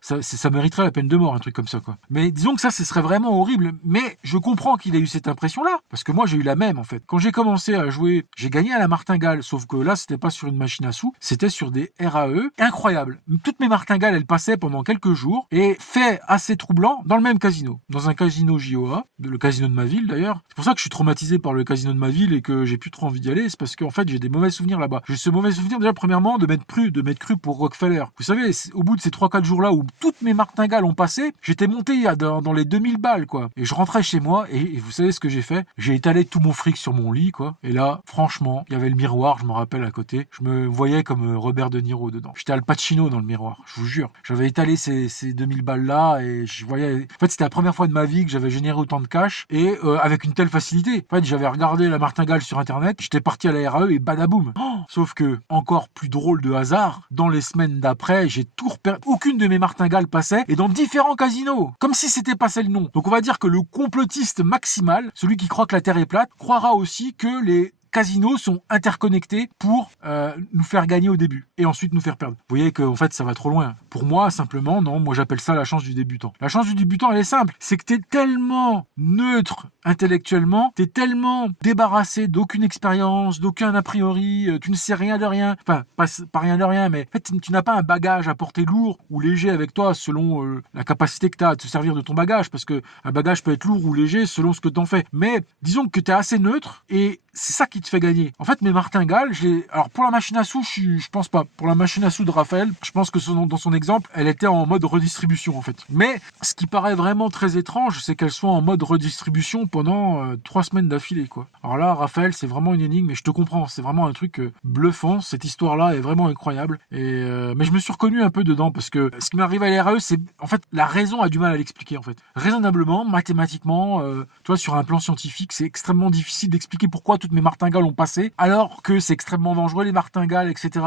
Ça mériterait la peine de mort, un truc comme ça, quoi. Mais disons que ça, ce serait vraiment horrible. Mais je comprends qu'il ait eu cette impression-là, parce que moi, j'ai eu la même, en fait. Quand j'ai commencé à jouer, j'ai gagné à la martingale, sauf que là, c'était pas sur une machine à sous, c'était sur des RAE. Incroyable. Toutes mes martingales, elles passaient pendant quelques jours, et fait assez troublant, dans le même casino. Dans un casino JOA, le casino de ma ville, d'ailleurs. C'est pour ça que je suis traumatisé par le casino de ma ville et que j'ai plus trop envie d'y aller, c'est parce qu'en fait, j'ai des mauvais souvenirs là-bas. J'ai ce mauvais souvenir, déjà, premièrement, de m'être cru pour Rockefeller. Vous savez, au bout de ces 3-4 jours-là où toutes mes martingales ont passé, j'étais monté dans les 2000 balles, quoi. Et je rentrais chez moi, et vous savez ce que j'ai fait? J'ai étalé tout mon fric sur mon lit, quoi. Et là, franchement, il y avait le miroir, je me rappelle, à côté. Je me voyais comme Robert De Niro dedans. J'étais Al Pacino dans le miroir, je vous jure. J'avais étalé ces 2000 balles-là, et je voyais... En fait, c'était la première fois de ma vie que j'avais généré autant de cash, et avec une telle facilité. En fait, j'avais regardé la martingale sur Internet, j'étais parti à la RAE, et badaboum. Oh, sauf que, encore plus drôle de hasard, dans les semaines d'après, j'ai tout repéré. Aucune de mes martingales passait, et dans différents casinos, comme si c'était passé le nom. Donc on va dire que le complotiste maximal, celui qui croit que la Terre est plate, croira aussi que les casinos sont interconnectés pour nous faire gagner au début et ensuite nous faire perdre. Vous voyez qu'en fait ça va trop loin. Pour moi, simplement, non, moi j'appelle ça la chance du débutant. La chance du débutant, elle est simple, c'est que t'es tellement neutre intellectuellement, t'es tellement débarrassé d'aucune expérience, d'aucun a priori, tu ne sais rien de rien, enfin pas rien de rien, mais en fait tu n'as pas un bagage à porter lourd ou léger avec toi selon la capacité que tu as à te servir de ton bagage, parce que un bagage peut être lourd ou léger selon ce que t'en fais. Mais disons que tu es assez neutre et c'est ça qui te fait gagner. En fait, mes martingales, alors pour la machine à sous, je pense pas. Pour la machine à sous de Raphaël, je pense que dans son exemple, elle était en mode redistribution en fait. Mais ce qui paraît vraiment très étrange, c'est qu'elle soit en mode redistribution pendant 3 semaines d'affilée, quoi. Alors là, Raphaël, c'est vraiment une énigme, et je te comprends, c'est vraiment un truc bluffant. Cette histoire-là est vraiment incroyable. Mais je me suis reconnu un peu dedans, parce que ce qui m'arrive à l'RAE, c'est en fait la raison a du mal à l'expliquer en fait. Raisonnablement, mathématiquement, tu vois, sur un plan scientifique, c'est extrêmement difficile d'expliquer pourquoi toutes mes martingales ont passé, alors que c'est extrêmement dangereux les martingales, etc.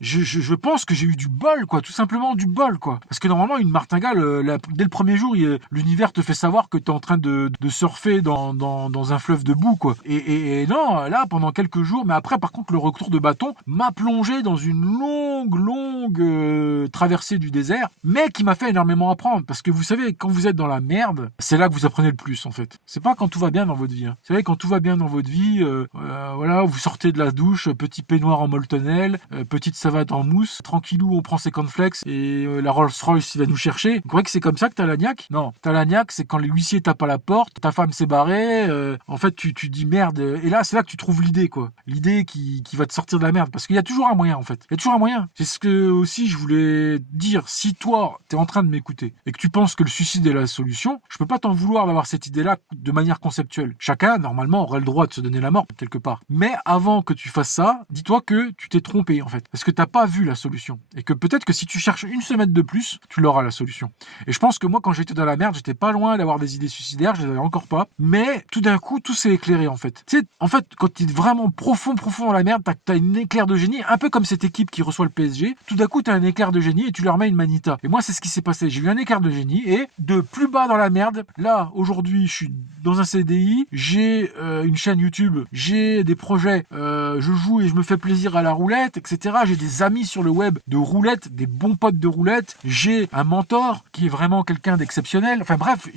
Je pense que j'ai eu du bol, quoi, tout simplement du bol, quoi. Parce que normalement, une martingale, dès le premier jour, l'univers te fait savoir que t'es en train de surfer dans un fleuve de boue, quoi. Et non, là, pendant quelques jours, mais après, par contre, le retour de bâton m'a plongé dans une longue traversée du désert, mais qui m'a fait énormément apprendre. Parce que vous savez, quand vous êtes dans la merde, c'est là que vous apprenez le plus, en fait. C'est pas quand tout va bien dans votre vie. Hein. Vous savez, quand tout va bien dans votre vie, voilà, vous sortez de la douche, petit peignoir en moltenelle, petite savate en mousse, tranquillou, on prend ses cornflakes et la Rolls-Royce, il va nous chercher. Vous croyez que c'est comme ça que t'as la niaque? Non, t'as la niaque, c'est quand les huissiers tapent à la porte, ta femme s'est barrée, en fait, tu dis merde. Et là, c'est là que tu trouves l'idée, quoi. L'idée qui va te sortir de la merde. Parce qu'il y a toujours un moyen, en fait. Il y a toujours un moyen. C'est ce que aussi je voulais dire. Si toi, t'es en train de m'écouter et que tu penses que le suicide est la solution, je peux pas t'en vouloir d'avoir cette idée-là de manière conceptuelle. Chacun, normalement, aurait le droit de se donner la mort, quelque part. Mais avant que tu fasses ça, dis-toi que tu t'es trompé, en fait. Parce que t'as pas vu la solution. Et que peut-être que si tu cherches une semaine de plus, tu l'auras, la solution. Et je pense que moi, quand j'étais dans la merde, j'étais pas loin d'avoir des idées suicidaires, je les avais encore pas. Mais tout d'un coup, tout s'est éclairé, en fait. Tu sais, en fait, quand tu es vraiment profond dans la merde, t'as une éclair de génie, un peu comme cette équipe qui reçoit le PSG. Tout d'un coup, t'as un éclair de génie et tu leur mets une manita. Et moi, c'est ce qui s'est passé. J'ai eu un éclair de génie et de plus bas dans la merde, là, aujourd'hui, je suis dans un CDI, j'ai une chaîne YouTube, j'ai des projets, je joue et je me fais plaisir à la roulette, etc. J'ai des amis sur le web de roulette, des bons potes de roulette, j'ai un mentor qui est vraiment quelqu'un d'exceptionnel. Enfin bref,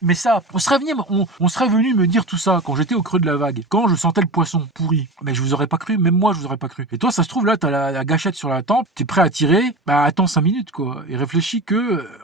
mais ça, on serait venu me dire tout ça quand j'étais au creux de la vague, quand je sentais le poisson pourri. Mais je vous aurais pas cru, même moi je vous aurais pas cru. Et toi, ça se trouve, là, t'as la gâchette sur la tempe, t'es prêt à tirer, bah attends 5 minutes, quoi, et réfléchis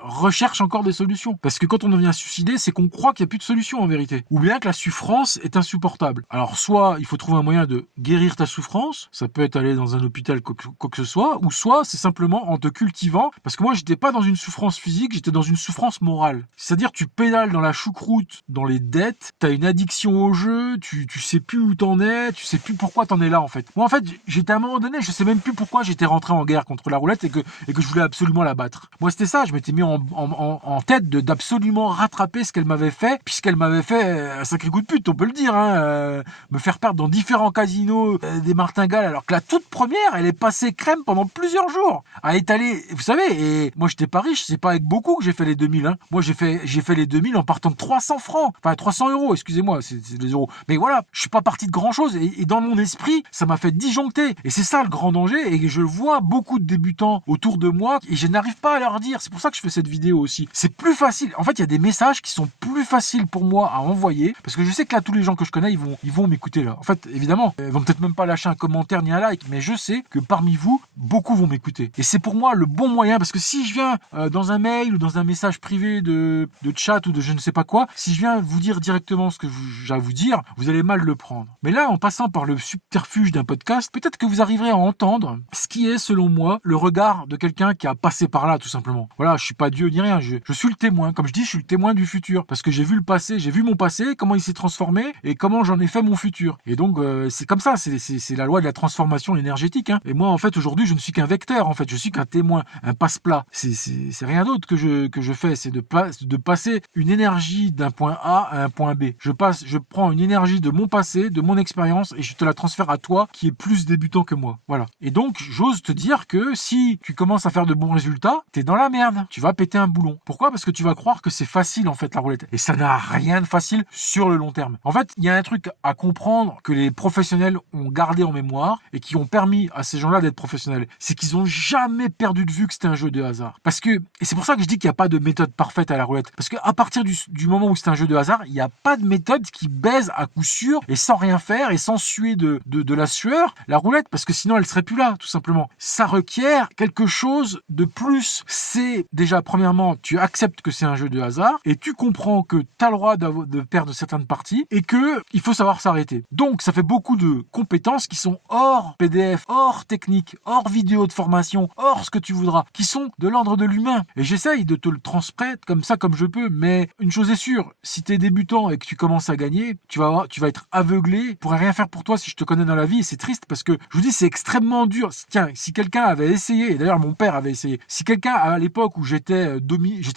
recherche encore des solutions. Parce que quand on devient suicidé, c'est qu'on croit qu'il n'y a plus de solution en vérité. Ou bien que la souffrance est insupportable. Alors soit il faut trouver un moyen de guérir ta souffrance, ça peut être aller dans un hôpital, quoi que ce soit, ou soit c'est simplement en te cultivant, parce que moi j'étais pas dans une souffrance physique, j'étais dans une souffrance morale. C'est-à-dire tu pédales dans la choucroute, dans les dettes, t'as une addiction au jeu, tu sais plus où t'en es, tu sais plus pourquoi t'en es là en fait. Moi en fait j'étais à un moment donné, je sais même plus pourquoi j'étais rentré en guerre contre la roulette et que je voulais absolument la battre. Moi c'était ça, je m'étais mis en tête d'absolument rattraper ce qu'elle m'avait fait, puisqu'elle m'avait fait un sacré coup de pute, on peut le dire, hein, me faire perdre faire dans différents casinos des martingales, alors que la toute première, elle est passée crème pendant plusieurs jours, à étaler, vous savez, et moi j'étais pas riche, c'est pas avec beaucoup que j'ai fait les 2000, hein. Moi j'ai fait les 2000 en partant de 300 francs, enfin 300 euros, excusez-moi, c'est des euros. Mais voilà, je suis pas parti de grand chose, et dans mon esprit, ça m'a fait disjoncter, et c'est ça le grand danger, et je vois beaucoup de débutants autour de moi, et je n'arrive pas à leur dire, c'est pour ça que je fais cette vidéo aussi. C'est plus facile, en fait il y a des messages qui sont plus faciles pour moi à envoyer, parce que je sais que là tous les gens que je connais ils vont m'écouter là. En fait évidemment ils vont peut-être même pas lâcher un commentaire ni un like, mais je sais que parmi vous beaucoup vont m'écouter, et c'est pour moi le bon moyen, parce que si je viens dans un mail ou dans un message privé de chat ou de je ne sais pas quoi, si je viens vous dire directement ce que j'ai à vous dire, vous allez mal le prendre. Mais là, en passant par le subterfuge d'un podcast, peut-être que vous arriverez à entendre ce qui est selon moi le regard de quelqu'un qui a passé par là, tout simplement. Voilà, je suis pas Dieu ni rien, je suis le témoin, comme je dis, je suis le témoin du futur, parce que j'ai vu le passé, j'ai vu mon passé, comment il s'est transformé et comment j'en ai fait mon futur. Et donc c'est comme ça, c'est la loi de la transformation énergétique, hein. Et moi en fait aujourd'hui je ne suis qu'un vecteur, en fait je suis qu'un témoin, un passe-plat. C'est rien d'autre que je fais, c'est de passer une énergie d'un point A à un point B. Je prends une énergie de mon passé, de mon expérience, et je te la transfère à toi qui est plus débutant que moi. Voilà. Et donc j'ose te dire que si tu commences à faire de bons résultats, t'es dans la merde, tu vas péter un boulon. Pourquoi? Parce que tu vas croire que c'est facile en fait la roulette, et ça n'a rien de facile sur le long terme. En fait il y a un truc à comprendre que les professionnels ont gardé en mémoire et qui ont permis à ces gens-là d'être professionnels, c'est qu'ils ont jamais perdu de vue que c'était un jeu de hasard. Parce que, et c'est pour ça que je dis qu'il n'y a pas de méthode parfaite à la roulette, parce qu'à partir du moment où c'est un jeu de hasard, il n'y a pas de méthode qui baise à coup sûr et sans rien faire et sans suer de la sueur la roulette, parce que sinon elle serait plus là, tout simplement. Ça requiert quelque chose de plus. C'est déjà, premièrement, tu acceptes que c'est un jeu de hasard et tu comprends que tu as le droit de perdre certaines parties et que il faut savoir s'arrêter. Donc ça fait beaucoup de compétences qui sont hors PDF, hors technique, hors vidéo de formation, hors ce que tu voudras, qui sont de l'ordre de l'humain. Et j'essaye de te le transmettre comme ça, comme je peux, mais une chose est sûre, si tu es débutant et que tu commences à gagner, tu vas être aveuglé, je pourrais rien faire pour toi si je te connais dans la vie, et c'est triste parce que, je vous dis, c'est extrêmement dur. Tiens, si quelqu'un avait essayé, et d'ailleurs mon père avait essayé, si quelqu'un à l'époque où j'étais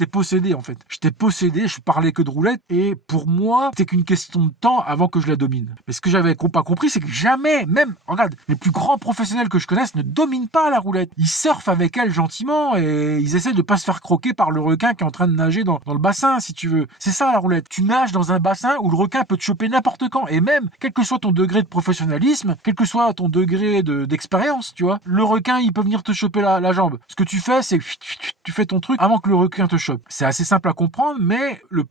possédé en fait, je parlais que de roulette, et pour moi, c'était qu'une question de temps avant que je la domine. Mais ce que j'avais pas compris, c'est que jamais, même, regarde, les plus grands professionnels que je connaisse ne dominent pas la roulette. Ils surfent avec elle gentiment et ils essaient de pas se faire croquer par le requin qui est en train de nager dans le bassin, si tu veux. C'est ça la roulette. Tu nages dans un bassin où le requin peut te choper n'importe quand, et même, quel que soit ton degré de professionnalisme, quel que soit ton degré d'expérience, tu vois, le requin, il peut venir te choper la jambe. Ce que tu fais, c'est tu fais ton truc avant que le requin te chope. C'est assez simple à comprendre, mais le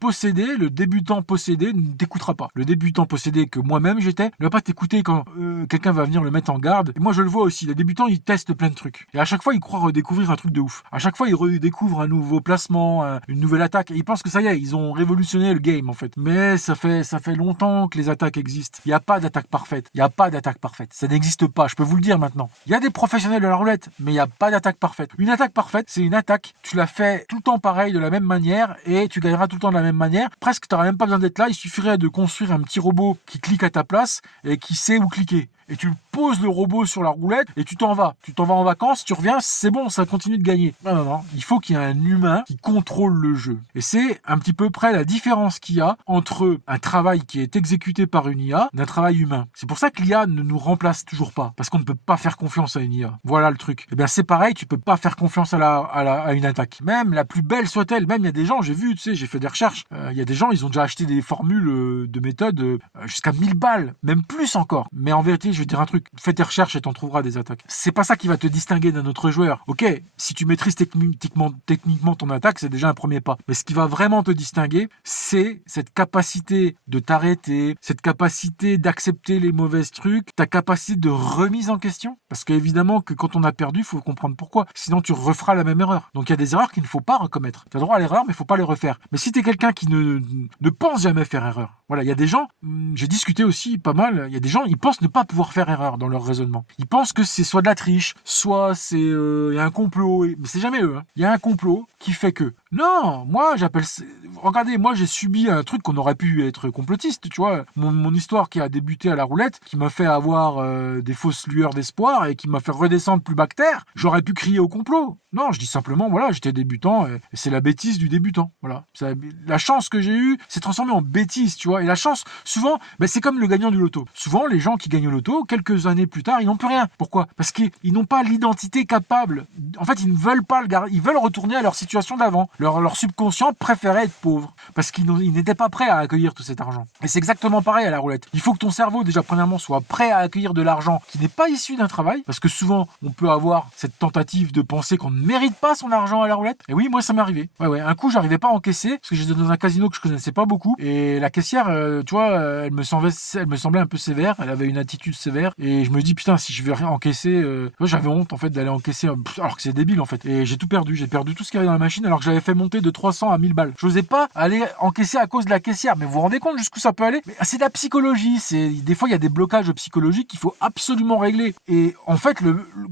débutant possédé ne t'écoutera pas. Le débutant possédé que moi-même j'étais, ne va pas t'écouter quand quelqu'un va venir le mettre en garde. Et moi je le vois aussi, les débutants ils testent plein de trucs. Et à chaque fois ils croient redécouvrir un truc de ouf. À chaque fois ils redécouvrent un nouveau placement, une nouvelle attaque. Et ils pensent que ça y est, ils ont révolutionné le game en fait. Mais ça fait longtemps que les attaques existent. Il n'y a pas d'attaque parfaite. Il n'y a pas d'attaque parfaite. Ça n'existe pas, je peux vous le dire maintenant. Il y a des professionnels de la roulette, mais il n'y a pas d'attaque parfaite. Une attaque parfaite, c'est une attaque, tu la fais tout le temps pareil, de la même manière, et tu gagneras tout le temps de la même manière. Presque tu n'auras même pas besoin d'être là, il suffirait de construire un petit robot qui clique à ta place et qui sait où cliquer. Et tu poses le robot sur la roulette et tu t'en vas. Tu t'en vas en vacances, tu reviens, c'est bon, ça continue de gagner. Non. Il faut qu'il y ait un humain qui contrôle le jeu. Et c'est un petit peu près la différence qu'il y a entre un travail qui est exécuté par une IA d'un travail humain. C'est pour ça que l'IA ne nous remplace toujours pas. Parce qu'on ne peut pas faire confiance à une IA. Voilà le truc. Et bien c'est pareil, tu peux pas faire confiance à une attaque. Même la plus belle soit-elle. Même il y a des gens, j'ai vu, tu sais, j'ai fait des recherches. Il y a des gens, ils ont déjà acheté des formules de méthode jusqu'à 1000 balles. Même plus encore. Mais en vérité, je vais te dire un truc, fais tes recherches et t'en trouveras des attaques. C'est pas ça qui va te distinguer d'un autre joueur. Ok, si tu maîtrises techniquement ton attaque, c'est déjà un premier pas. Mais ce qui va vraiment te distinguer, c'est cette capacité de t'arrêter, cette capacité d'accepter les mauvais trucs, ta capacité de remise en question. Parce qu'évidemment que quand on a perdu, il faut comprendre pourquoi. Sinon, tu referas la même erreur. Donc il y a des erreurs qu'il ne faut pas recommettre. Tu as droit à l'erreur, mais il ne faut pas les refaire. Mais si tu es quelqu'un qui ne pense jamais faire erreur, voilà, il y a des gens, j'ai discuté aussi pas mal, il y a des gens, ils pensent ne pas pouvoir faire erreur dans leur raisonnement. Ils pensent que c'est soit de la triche, soit c'est y a un complot, mais c'est jamais eux. Il y a un complot qui fait que Non, moi j'appelle ça... Regardez, moi j'ai subi un truc qu'on aurait pu être complotiste, tu vois. Mon histoire qui a débuté à la roulette, qui m'a fait avoir des fausses lueurs d'espoir et qui m'a fait redescendre plus bas que terre, j'aurais pu crier au complot. Non, je dis simplement, voilà, j'étais débutant et c'est la bêtise du débutant. Voilà. La chance que j'ai eue s'est transformée en bêtise, tu vois. Et la chance, souvent, c'est comme le gagnant du loto. Souvent, les gens qui gagnent au loto, quelques années plus tard, ils n'ont plus rien. Pourquoi ? Parce qu'ils n'ont pas l'identité capable. En fait, ils ne veulent pas le garder. Ils veulent retourner à leur situation d'avant. Leur subconscient préférait être pauvre parce qu'ils n'étaient pas prêts à accueillir tout cet argent. Et c'est exactement pareil à la roulette. Il faut que ton cerveau, déjà, premièrement, soit prêt à accueillir de l'argent qui n'est pas issu d'un travail. Parce que souvent, on peut avoir cette tentative de penser qu'on ne mérite pas son argent à la roulette. Et oui, moi, ça m'est arrivé. Ouais. Un coup, j'arrivais pas à encaisser parce que j'étais dans un casino que je connaissais pas beaucoup. Et la caissière, tu vois, elle me semblait un peu sévère. Elle avait une attitude sévère. Et je me dis, putain, si je vais rien encaisser, j'avais honte, en fait, d'aller encaisser, alors que c'est débile, en fait. Et j'ai tout perdu. J'ai perdu tout ce qu'il y avait dans la machine alors que j'avais fait monter de 300 à 1000 balles. J'osais pas aller encaisser à cause de la caissière. Mais vous vous rendez compte jusqu'où ça peut aller ? Mais c'est de la psychologie. Des fois, il y a des blocages psychologiques qu'il faut absolument régler. Et en fait,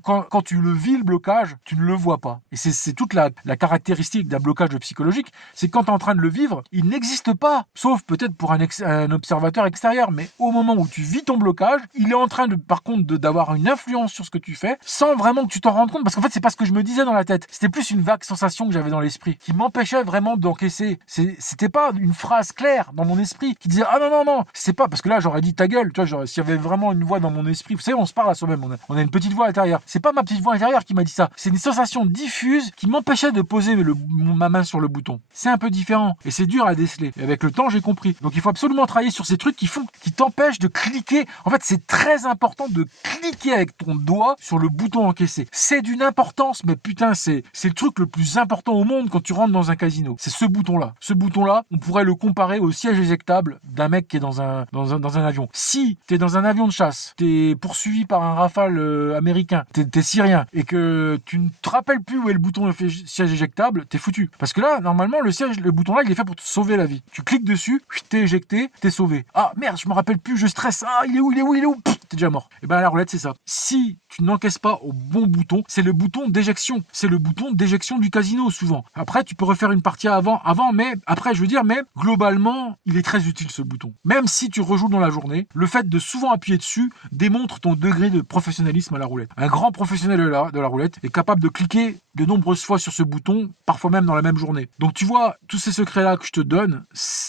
quand tu le vis, le blocage, tu ne le vois pas. Et c'est toute la caractéristique d'un blocage psychologique. C'est quand tu es en train de le vivre, il n'existe pas. Sauf peut-être pour un observateur extérieur. Mais au moment où tu vis ton blocage, il est en train par contre d'avoir une influence sur ce que tu fais sans vraiment que tu t'en rendes compte. Parce qu'en fait, c'est pas ce que je me disais dans la tête. C'était plus une vague sensation que j'avais dans l'esprit qui m'empêchait vraiment d'encaisser. C'était pas une phrase claire dans mon esprit qui disait ah non, c'est pas parce que là j'aurais dit ta gueule, tu vois, s'il y avait vraiment une voix dans mon esprit, vous savez, on se parle à soi-même, on a une petite voix intérieure. C'est pas ma petite voix intérieure qui m'a dit ça, c'est une sensation diffuse qui m'empêchait de poser ma main sur le bouton. C'est un peu différent et c'est dur à déceler. Et avec le temps, j'ai compris. Donc il faut absolument travailler sur ces trucs qui t'empêchent de cliquer. En fait, c'est très important de cliquer avec ton doigt sur le bouton encaisser. C'est d'une importance, mais putain, c'est le truc le plus important au monde quand tu rentres dans un casino. C'est ce bouton-là. Ce bouton-là, on pourrait le comparer au siège éjectable d'un mec qui est dans un avion. Si t'es dans un avion de chasse, t'es poursuivi par un Rafale américain, t'es syrien, et que tu ne te rappelles plus où est le bouton siège éjectable, t'es foutu. Parce que là, normalement, le bouton-là, il est fait pour te sauver la vie. Tu cliques dessus, t'es éjecté, t'es sauvé. Ah merde, je me rappelle plus, je stresse. Ah, il est où Pff, t'es déjà mort. Et ben la roulette, c'est ça. Si tu n'encaisses pas au bon bouton, c'est le bouton d'éjection. C'est le bouton d'éjection du casino, souvent. Après, tu peux refaire une partie avant, mais après, je veux dire, mais globalement, il est très utile ce bouton. Même si tu rejoues dans la journée, le fait de souvent appuyer dessus démontre ton degré de professionnalisme à la roulette. Un grand professionnel de la roulette est capable de cliquer de nombreuses fois sur ce bouton, parfois même dans la même journée. Donc tu vois, tous ces secrets-là que je te donne,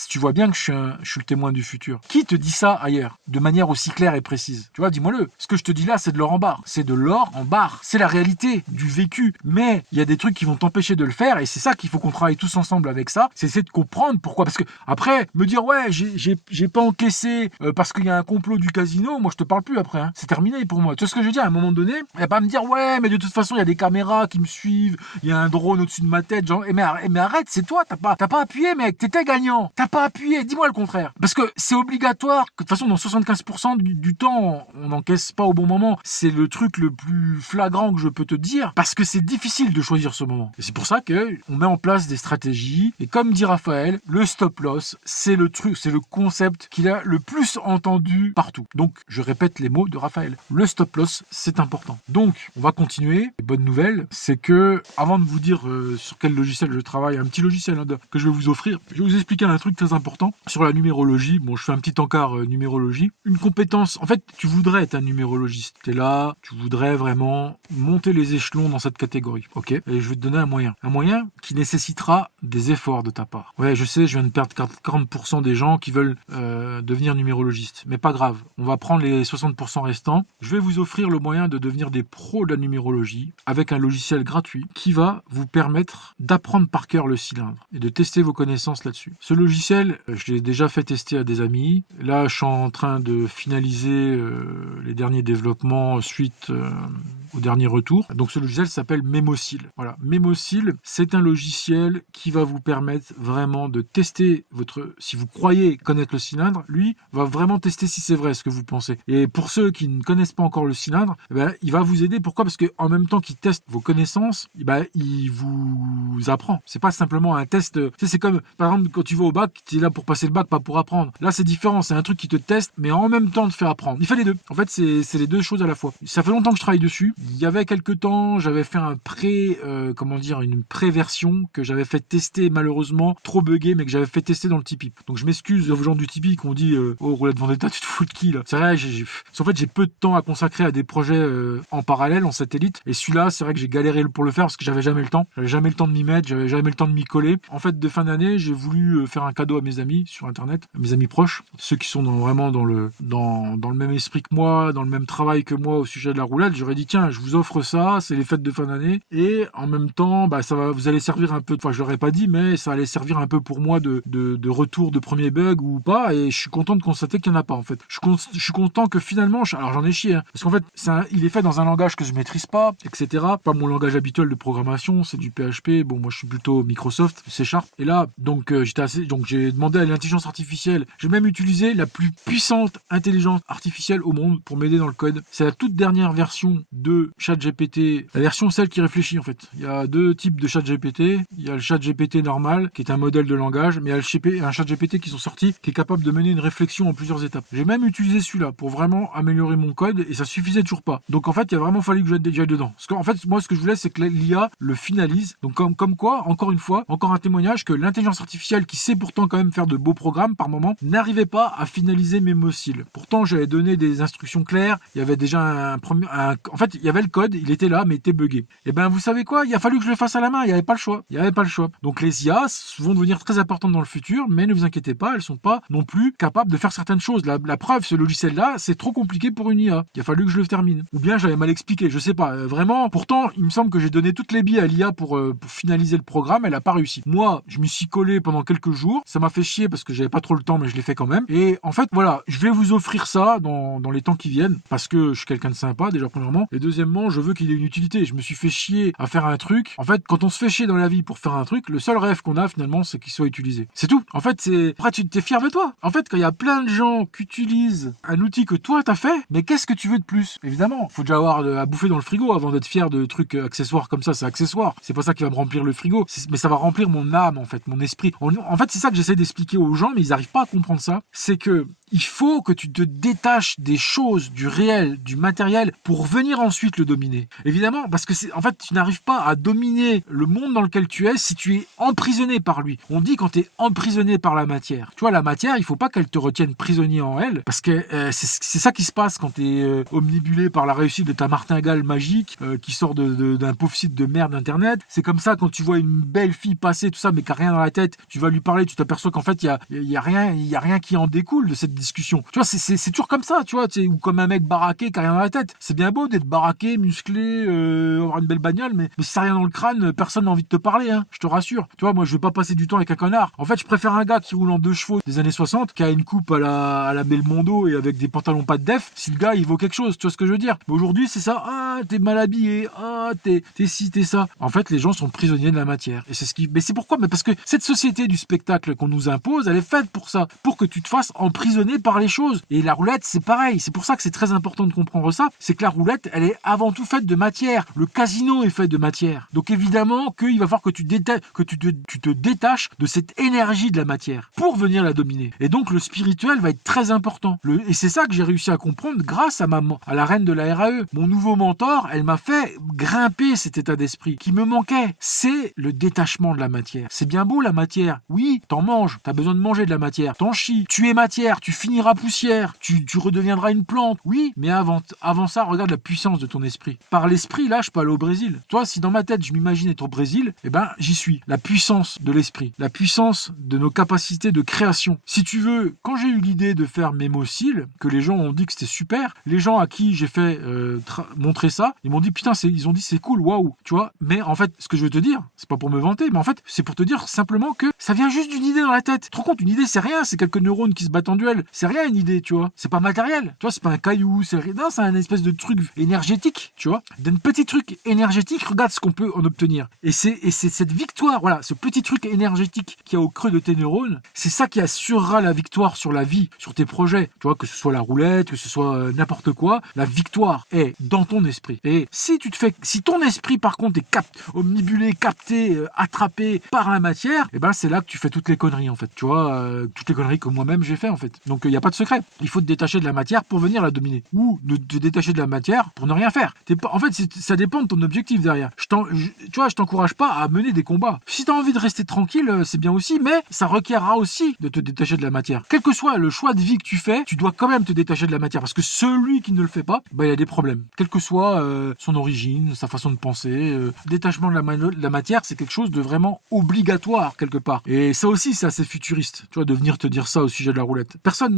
tu vois bien que je suis le témoin du futur. Qui te dit ça ailleurs, de manière aussi claire et précise ? Tu vois, dis-moi-le. Ce que je te dis là, c'est de l'or en barre. C'est de l'or en barre. C'est la réalité du vécu. Mais il y a des trucs qui vont t'empêcher de le faire et c'est ça qu'il faut qu'on travaille tous ensemble avec ça. C'est essayer de comprendre pourquoi. Parce que après, me dire ouais, j'ai pas encaissé parce qu'il y a un complot du casino, moi je te parle plus après. Hein. C'est terminé pour moi. Tu vois ce que je veux dire ? À un moment donné, il va pas me dire ouais, mais de toute façon, il y a des caméras qui me suivent. Il y a un drone au-dessus de ma tête, genre, mais arrête, c'est toi, t'as pas appuyé, mec, t'étais gagnant, t'as pas appuyé, dis-moi le contraire. Parce que c'est obligatoire, que de toute façon, dans 75% du temps, on n'encaisse pas au bon moment. C'est le truc le plus flagrant que je peux te dire, parce que c'est difficile de choisir ce moment. Et c'est pour ça que on met en place des stratégies, et comme dit Raphaël, le stop loss, c'est le truc, c'est le concept qu'il a le plus entendu partout. Donc, je répète les mots de Raphaël. Le stop loss, c'est important. Donc, on va continuer. Les bonnes nouvelles, c'est que avant de vous dire sur quel logiciel je travaille, un petit logiciel que je vais vous offrir, je vais vous expliquer un truc très important sur la numérologie. Bon, je fais un petit encart numérologie. Une compétence, en fait, tu voudrais être un numérologiste. Tu es là, tu voudrais vraiment monter les échelons dans cette catégorie, ok ? Et je vais te donner un moyen qui nécessitera des efforts de ta part. Ouais, je sais, je viens de perdre 40% des gens qui veulent devenir numérologiste, mais pas grave, on va prendre les 60% restants. Je vais vous offrir le moyen de devenir des pros de la numérologie avec un logiciel gratuit qui va vous permettre d'apprendre par cœur le cylindre et de tester vos connaissances là-dessus. Ce logiciel, je l'ai déjà fait tester à des amis. Là, je suis en train de finaliser les derniers développements suite au dernier retour. Donc ce logiciel s'appelle Memocil. Voilà, Memocil, c'est un logiciel qui va vous permettre vraiment de tester si vous croyez connaître le cylindre, lui va vraiment tester si c'est vrai ce que vous pensez. Et pour ceux qui ne connaissent pas encore le cylindre, il va vous aider. Pourquoi ? Parce qu'en même temps qu'il teste vos connaissances, il vous apprend. C'est pas simplement un test. Tu sais, c'est comme, par exemple, quand tu vas au bac, tu es là pour passer le bac, pas pour apprendre. Là, c'est différent. C'est un truc qui te teste, mais en même temps te fait apprendre. Il fait les deux. En fait, c'est les deux choses à la fois. Ça fait longtemps que je travaille dessus. Il y avait quelques temps, j'avais fait une pré-version que j'avais fait tester malheureusement, trop buggé, mais que j'avais fait tester dans le Tipeee. Donc je m'excuse aux gens du Tipeee qui ont dit oh Roulette Vendetta, tu te fous de qui là? C'est vrai, en fait j'ai peu de temps à consacrer à des projets en parallèle, en satellite, et celui-là c'est vrai que j'ai galéré pour le faire parce que j'avais jamais le temps. J'avais jamais le temps de m'y mettre, j'avais jamais le temps de m'y coller. En fait, de fin d'année, j'ai voulu faire un cadeau à mes amis sur internet, à mes amis proches, ceux qui sont vraiment dans le même esprit que moi, dans le même travail que moi au sujet de la roulette. J'aurais dit tiens, je vous offre ça, c'est les fêtes de fin d'année, et en même temps, vous allez servir un peu, enfin je leur ai pas dit, mais ça allait servir un peu pour moi de retour de premier bug ou pas, et je suis content de constater qu'il n'y en a pas en fait. Je suis content que finalement, alors j'en ai chié, hein, parce qu'en fait, il est fait dans un langage que je maîtrise pas, etc. Pas mon langage habituel de programmation, c'est du PHP. Bon, moi je suis plutôt Microsoft, C#. Et là, donc j'ai demandé à l'intelligence artificielle. J'ai même utilisé la plus puissante intelligence artificielle au monde pour m'aider dans le code. C'est la toute dernière version de ChatGPT, la version celle qui réfléchit en fait. Il y a deux types de ChatGPT. Il y a le ChatGPT normal, qui est un modèle de langage, mais il y a un ChatGPT qui sont sortis, qui est capable de mener une réflexion en plusieurs étapes. J'ai même utilisé celui-là pour vraiment améliorer mon code, et ça suffisait toujours pas. Donc en fait, il a vraiment fallu que j'aille dedans. Parce qu'en fait, moi, ce que je voulais, c'est que l'IA le finalise. Donc comme quoi, encore une fois, encore un témoignage que l'intelligence artificielle, qui sait pourtant quand même faire de beaux programmes par moment, n'arrivait pas à finaliser mes mots-cils. Pourtant, j'avais donné des instructions claires. Il y avait déjà en fait, il y avait le code, il était là, mais il était buggé. Et ben, vous savez quoi? Il a fallu que je le fasse à la main. Il n'y avait pas le choix. Il n'y avait pas le choix. Donc les IA vont devenir très importantes dans le futur, mais ne vous inquiétez pas, elles sont pas non plus capables de faire certaines choses. La preuve, ce logiciel-là, c'est trop compliqué pour une IA. Il a fallu que je le termine. Ou bien j'avais mal expliqué, je sais pas. Vraiment, pourtant, il me semble que j'ai donné toutes les billes à l'IA pour finaliser le programme. Elle a pas réussi. Moi, je m'y suis collé pendant quelques jours. Ça m'a fait chier parce que j'avais pas trop le temps, mais je l'ai fait quand même. Et en fait, voilà, je vais vous offrir ça dans les temps qui viennent parce que je suis quelqu'un de sympa, déjà premièrement. Et deuxièmement, je veux qu'il ait une utilité. Je me suis fait chier à faire un truc. En fait, quand on se fait chier dans la vie pour faire un truc, le seul rêve qu'on a finalement, c'est qu'il soit utilisé. C'est tout. En fait, après, tu t'es fier de toi. En fait, quand il y a plein de gens qui utilisent un outil que toi t'as fait, mais qu'est-ce que tu veux de plus? Évidemment, faut déjà avoir à bouffer dans le frigo avant d'être fier de trucs accessoires comme ça. C'est accessoire. C'est pas ça qui va me remplir le frigo. Mais ça va remplir mon âme, en fait, mon esprit. En fait, c'est ça que j'essaie d'expliquer aux gens, mais ils n'arrivent pas à comprendre ça. C'est que il faut que tu te détaches des choses, du réel, du matériel, pour venir ensuite le dominer. Évidemment, parce que en fait, tu n'arrives pas à dominer le monde dans lequel tu es si tu es emprisonné par lui. On dit quand tu es emprisonné par la matière. Tu vois, la matière, il faut pas qu'elle te retienne prisonnier en elle, parce que c'est ça qui se passe quand tu es omnibulé par la réussite de ta martingale magique qui sort d'un pauvre site de merde internet. C'est comme ça quand tu vois une belle fille passer, tout ça, mais qui a rien dans la tête, tu vas lui parler, tu t'aperçois qu'en fait, il y a rien qui en découle de cette discussion. Tu vois, c'est toujours comme ça, tu vois, ou comme un mec baraqué qui a rien dans la tête. C'est bien beau d'être baraqué, musclé, avoir une belle bagnole, mais si t'as rien dans le crâne, personne n'a envie de te parler, hein, je te rassure. Tu vois, moi, je veux pas passer du temps avec un connard. En fait, je préfère un gars qui roule en 2 chevaux des années 60, qui a une coupe à la Belmondo et avec des pantalons pas de def, si le gars, il vaut quelque chose, tu vois ce que je veux dire. Mais aujourd'hui, c'est ça, ah, t'es mal habillé, ah, t'es ci, t'es ça. En fait, les gens sont prisonniers de la matière. Et mais c'est pourquoi? Mais parce que cette société du spectacle qu'on nous impose, elle est faite pour ça, pour que tu te fasses emprisonner par les choses. Et la roulette, c'est pareil. C'est pour ça que c'est très important de comprendre ça. C'est que la roulette, elle est avant tout faite de matière. Le casino est fait de matière. Donc évidemment qu'il va falloir que tu te détaches de cette énergie de la matière pour venir la dominer. Et donc le spirituel va être très important. Et c'est ça que j'ai réussi à comprendre grâce à la reine de la RAE. Mon nouveau mentor, elle m'a fait grimper cet état d'esprit qui me manquait. C'est le détachement de la matière. C'est bien beau la matière. Oui, t'en manges. T'as besoin de manger de la matière. T'en chies. Tu es matière. Tu finiras poussière. Tu redeviendras une plante. Oui, mais avant ça, regarde la puissance de ton esprit. Par l'esprit, là, je peux aller au Brésil. Toi, si dans ma tête, je m'imagine être au Brésil, eh ben, j'y suis. La puissance de l'esprit. La puissance de nos capacités de création. Si tu veux, quand j'ai eu l'idée de faire Mémocile, que les gens ont dit que c'était super, les gens à qui j'ai fait montrer ça, ils m'ont dit, putain, ils ont dit c'est cool, waouh, tu vois. Mais en fait, ce que je veux te dire, c'est pas pour me vanter, mais en fait, c'est pour te dire simplement que ça vient juste d'une idée dans la tête. Tu te rends compte, une idée, c'est rien, c'est quelques neurones qui se battent en duel. C'est rien une idée, tu vois. C'est pas matériel, tu vois, c'est pas un caillou, c'est un espèce de truc énergétique, tu vois. D'un petit truc énergétique, regarde ce qu'on peut en obtenir. Et c'est cette victoire, voilà, ce petit truc énergétique qu'il y a au creux de tes neurones, c'est ça qui assurera la victoire sur la vie, sur tes projets. Tu vois, que ce soit la roulette, que ce soit n'importe quoi, la victoire est dans ton esprit. Et si ton esprit par contre est omnibulé, capté, attrapé par la matière, et ben c'est là que tu fais toutes les conneries en fait. Tu vois, toutes les conneries que moi-même j'ai fait en fait. Donc Donc il n'y a pas de secret. Il faut te détacher de la matière pour venir la dominer. Ou de te détacher de la matière pour ne rien faire. En fait, ça dépend de ton objectif derrière. Tu vois, je t'encourage pas à mener des combats. Si tu as envie de rester tranquille, c'est bien aussi, mais ça requiera aussi de te détacher de la matière. Quel que soit le choix de vie que tu fais, tu dois quand même te détacher de la matière. Parce que celui qui ne le fait pas, il a des problèmes. Quelle que soit son origine, sa façon de penser. Détachement de la matière, c'est quelque chose de vraiment obligatoire quelque part. Et ça aussi, c'est assez futuriste. Tu vois, de venir te dire ça au sujet de la roulette. Personne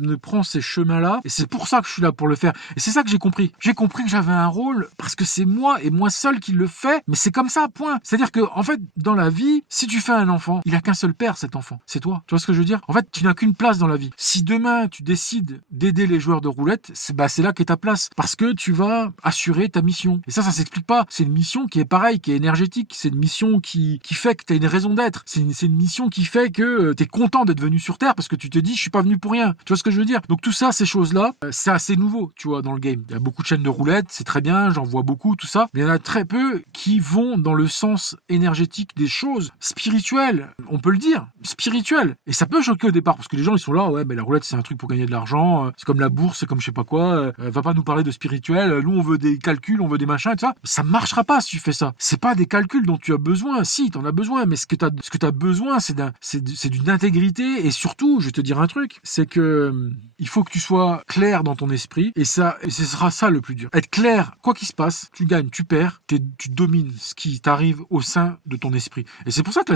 ne prend ces chemins-là. Et c'est pour ça que je suis là pour le faire. Et c'est ça que j'ai compris. J'ai compris que j'avais un rôle parce que c'est moi et moi seul qui le fais. Mais c'est comme ça, point. C'est-à-dire que, en fait, dans la vie, si tu fais un enfant, il a qu'un seul père, cet enfant. C'est toi. Tu vois ce que je veux dire? En fait, tu n'as qu'une place dans la vie. Si demain, tu décides d'aider les joueurs de roulette, c'est là qu'est ta place. Parce que tu vas assurer ta mission. Et ça s'explique pas. C'est une mission qui est pareille, qui est énergétique. C'est une mission qui fait que tu as une raison d'être. C'est une mission qui fait que tu es content d'être venu sur Terre parce que tu te dis, je suis pas venu pour rien. Tu vois ce que je veux dire? Donc tout ça, ces choses-là, c'est assez nouveau, tu vois, dans le game. Il y a beaucoup de chaînes de roulette, c'est très bien, j'en vois beaucoup, tout ça. Mais il y en a très peu qui vont dans le sens énergétique des choses, spirituelles, on peut le dire, spirituelles. Et ça peut choquer au départ parce que les gens, ils sont là, ouais, mais la roulette, c'est un truc pour gagner de l'argent, c'est comme la bourse, c'est comme je sais pas quoi, va pas nous parler de spirituel, nous, on veut des calculs, on veut des machins, et tout ça. Ça marchera pas si tu fais ça. C'est pas des calculs dont tu as besoin. Si, t'en as besoin, mais ce que t'as besoin, c'est d'une intégrité. Et surtout, je vais te dire un truc, c'est que il faut que tu sois clair dans ton esprit. Et ce sera ça le plus dur. Être clair, quoi qu'il se passe, tu gagnes, tu perds, tu domines ce qui t'arrive au sein de ton esprit. Et c'est pour ça que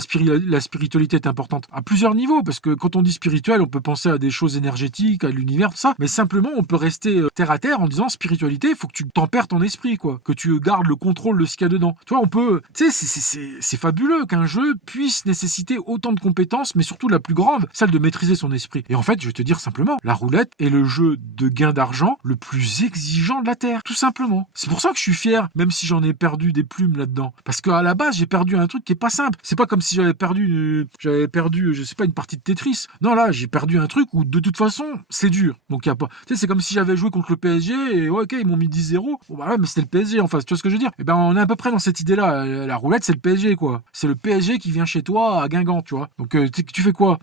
la spiritualité est importante. À plusieurs niveaux, parce que quand on dit spirituel, on peut penser à des choses énergétiques, à l'univers, tout ça. Mais simplement, on peut rester terre à terre en disant spiritualité, il faut que tu tempères ton esprit, quoi. Que tu gardes le contrôle de ce qu'il y a dedans. Tu vois, on peut... Tu sais, c'est fabuleux qu'un jeu puisse nécessiter autant de compétences, mais surtout la plus grande, celle de maîtriser son esprit. Et en fait, je vais te dire simplement, la roulette est le jeu de gain d'argent le plus exigeant de la Terre, tout simplement. C'est pour ça que je suis fier, même si j'en ai perdu des plumes là-dedans. Parce qu'à la base, j'ai perdu un truc qui est pas simple. C'est pas comme si j'avais perdu, je sais pas, une partie de Tetris. Non, là, j'ai perdu un truc où, de toute façon, c'est dur. Donc, y a pas... Tu sais, c'est comme si j'avais joué contre le PSG et, ouais, ok, ils m'ont mis 10-0. Bon, bah ouais, mais c'était le PSG en face. Tu vois ce que je veux dire? Eh ben, on est à peu près dans cette idée-là. La roulette, c'est le PSG, quoi. C'est le PSG qui vient chez toi à Guingamp, tu vois. Donc, tu fais quoi?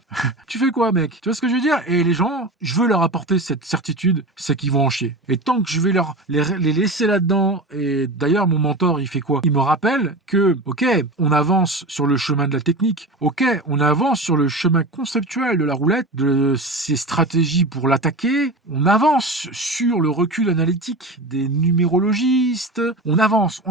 Tu fais quoi, mec? Tu vois ce que je veux dire? Et les gens, je veux leur apporter cette certitude, c'est qu'ils vont en chier. Et tant que je vais les laisser là-dedans, et d'ailleurs, mon mentor, il fait quoi? Il me rappelle que, ok, on avance sur le chemin de la technique. Ok, on avance sur le chemin conceptuel de la roulette, de ses stratégies pour l'attaquer. On avance sur le recul analytique des numérologistes. On avance.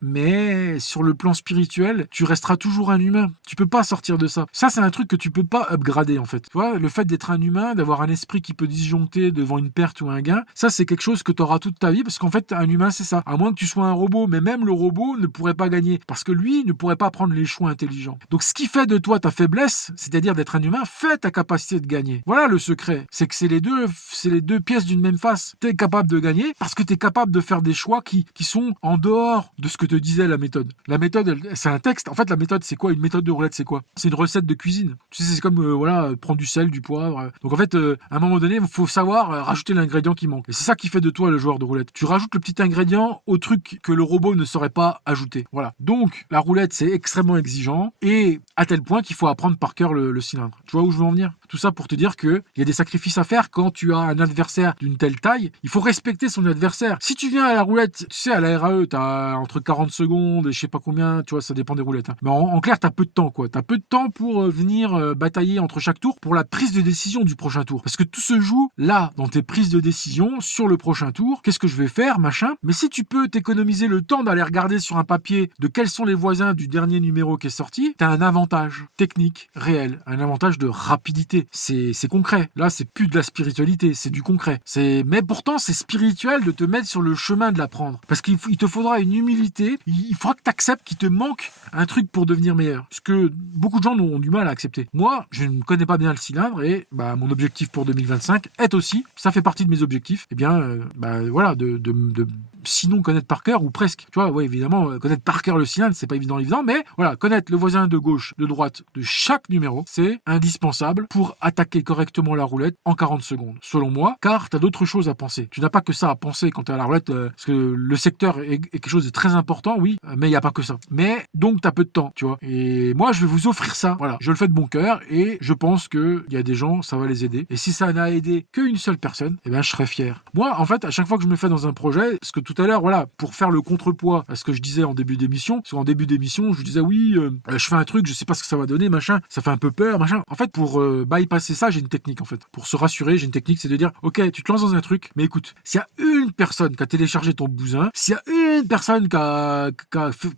Mais sur le plan spirituel, tu resteras toujours un humain. Tu peux pas sortir de ça. Ça, c'est un truc que tu peux pas upgrader, en fait. Tu vois, le fait d'être un humain, d'avoir un esprit qui peut disjoncter devant une perte ou un gain, ça, c'est quelque chose que tu auras toute ta vie, parce qu'en fait, un humain, c'est ça. À moins que tu sois un robot, mais même le robot ne pourrait pas gagner, parce que lui ne pourrait pas prendre les choix intelligents. Donc, ce qui fait de toi ta faiblesse, c'est-à-dire d'être un humain, fait ta capacité de gagner. Voilà le secret. C'est que c'est les deux pièces d'une même face. Tu es capable de gagner parce que tu es capable de faire des choix qui sont en dehors de ce que te disait la méthode. La méthode, c'est un texte. En fait, la méthode, c'est quoi? Une méthode de roulette, c'est quoi? C'est une recette de cuisine. Tu sais, c'est comme prendre du sel, du poivre. Donc en fait, à un moment donné, il faut savoir rajouter l'ingrédient qui manque. Et c'est ça qui fait de toi le joueur de roulette. Tu rajoutes le petit ingrédient au truc que le robot ne saurait pas ajouter. Voilà. Donc la roulette, c'est extrêmement exigeant et à tel point qu'il faut apprendre par cœur le cylindre. Tu vois où je veux en venir? Tout ça pour te dire qu'il y a des sacrifices à faire quand tu as un adversaire d'une telle taille. Il faut respecter son adversaire. Si tu viens à la roulette, tu sais, à la RAE, t'as entre 40 secondes et je sais pas combien, tu vois, ça dépend des roulettes. Hein. Mais en clair, t'as peu de temps, quoi. T'as peu de temps pour venir batailler entre chaque tour pour la prise de décision du prochain tour. Parce que tout se joue là, dans tes prises de décision sur le prochain tour. Qu'est-ce que je vais faire, machin? Mais si tu peux t'économiser le temps d'aller regarder sur un papier de quels sont les voisins du dernier numéro qui est sorti, t'as un avantage technique réel, un avantage de rapidité. C'est concret. Là, c'est plus de la spiritualité, c'est du concret. Mais pourtant, c'est spirituel de te mettre sur le chemin de l'apprendre. Parce qu'il te faudra une humilité. Il faudra que tu acceptes qu'il te manque un truc pour devenir meilleur. Ce que beaucoup de gens ont du mal à accepter. Moi, je ne connais pas bien le cylindre et mon objectif pour 2025 est aussi, ça fait partie de mes objectifs, voilà, de sinon connaître par cœur ou presque. Tu vois, ouais, évidemment, connaître par cœur le cylindre, c'est pas évident, mais voilà, connaître le voisin de gauche, de droite, de chaque numéro, c'est indispensable pour attaquer correctement la roulette en 40 secondes, selon moi, car tu as d'autres choses à penser. Tu n'as pas que ça à penser quand tu es à la roulette, parce que le secteur est quelque chose de très important, oui, mais il n'y a pas que ça. Mais donc, tu as peu de temps, tu vois. Et moi, je vais vous offrir ça. Voilà, je le fais de bon cœur et je pense qu'il y a des gens, ça va les aider. Et si ça n'a aidé qu'une seule personne, eh ben, je serais fier. Moi, en fait, à chaque fois que je me fais dans un projet, parce que tout à l'heure, voilà, pour faire le contrepoids à ce que je disais en début d'émission, parce qu'en début d'émission, je disais oui, je fais un truc, je sais pas ce que ça va donner, machin, ça fait un peu peur, machin. En fait, pour bypasser ça, j'ai une technique, en fait. Pour se rassurer, j'ai une technique, c'est de dire, ok, tu te lances dans un truc, mais écoute, s'il y a une personne qui a téléchargé ton bousin, s'il y a une personne qui a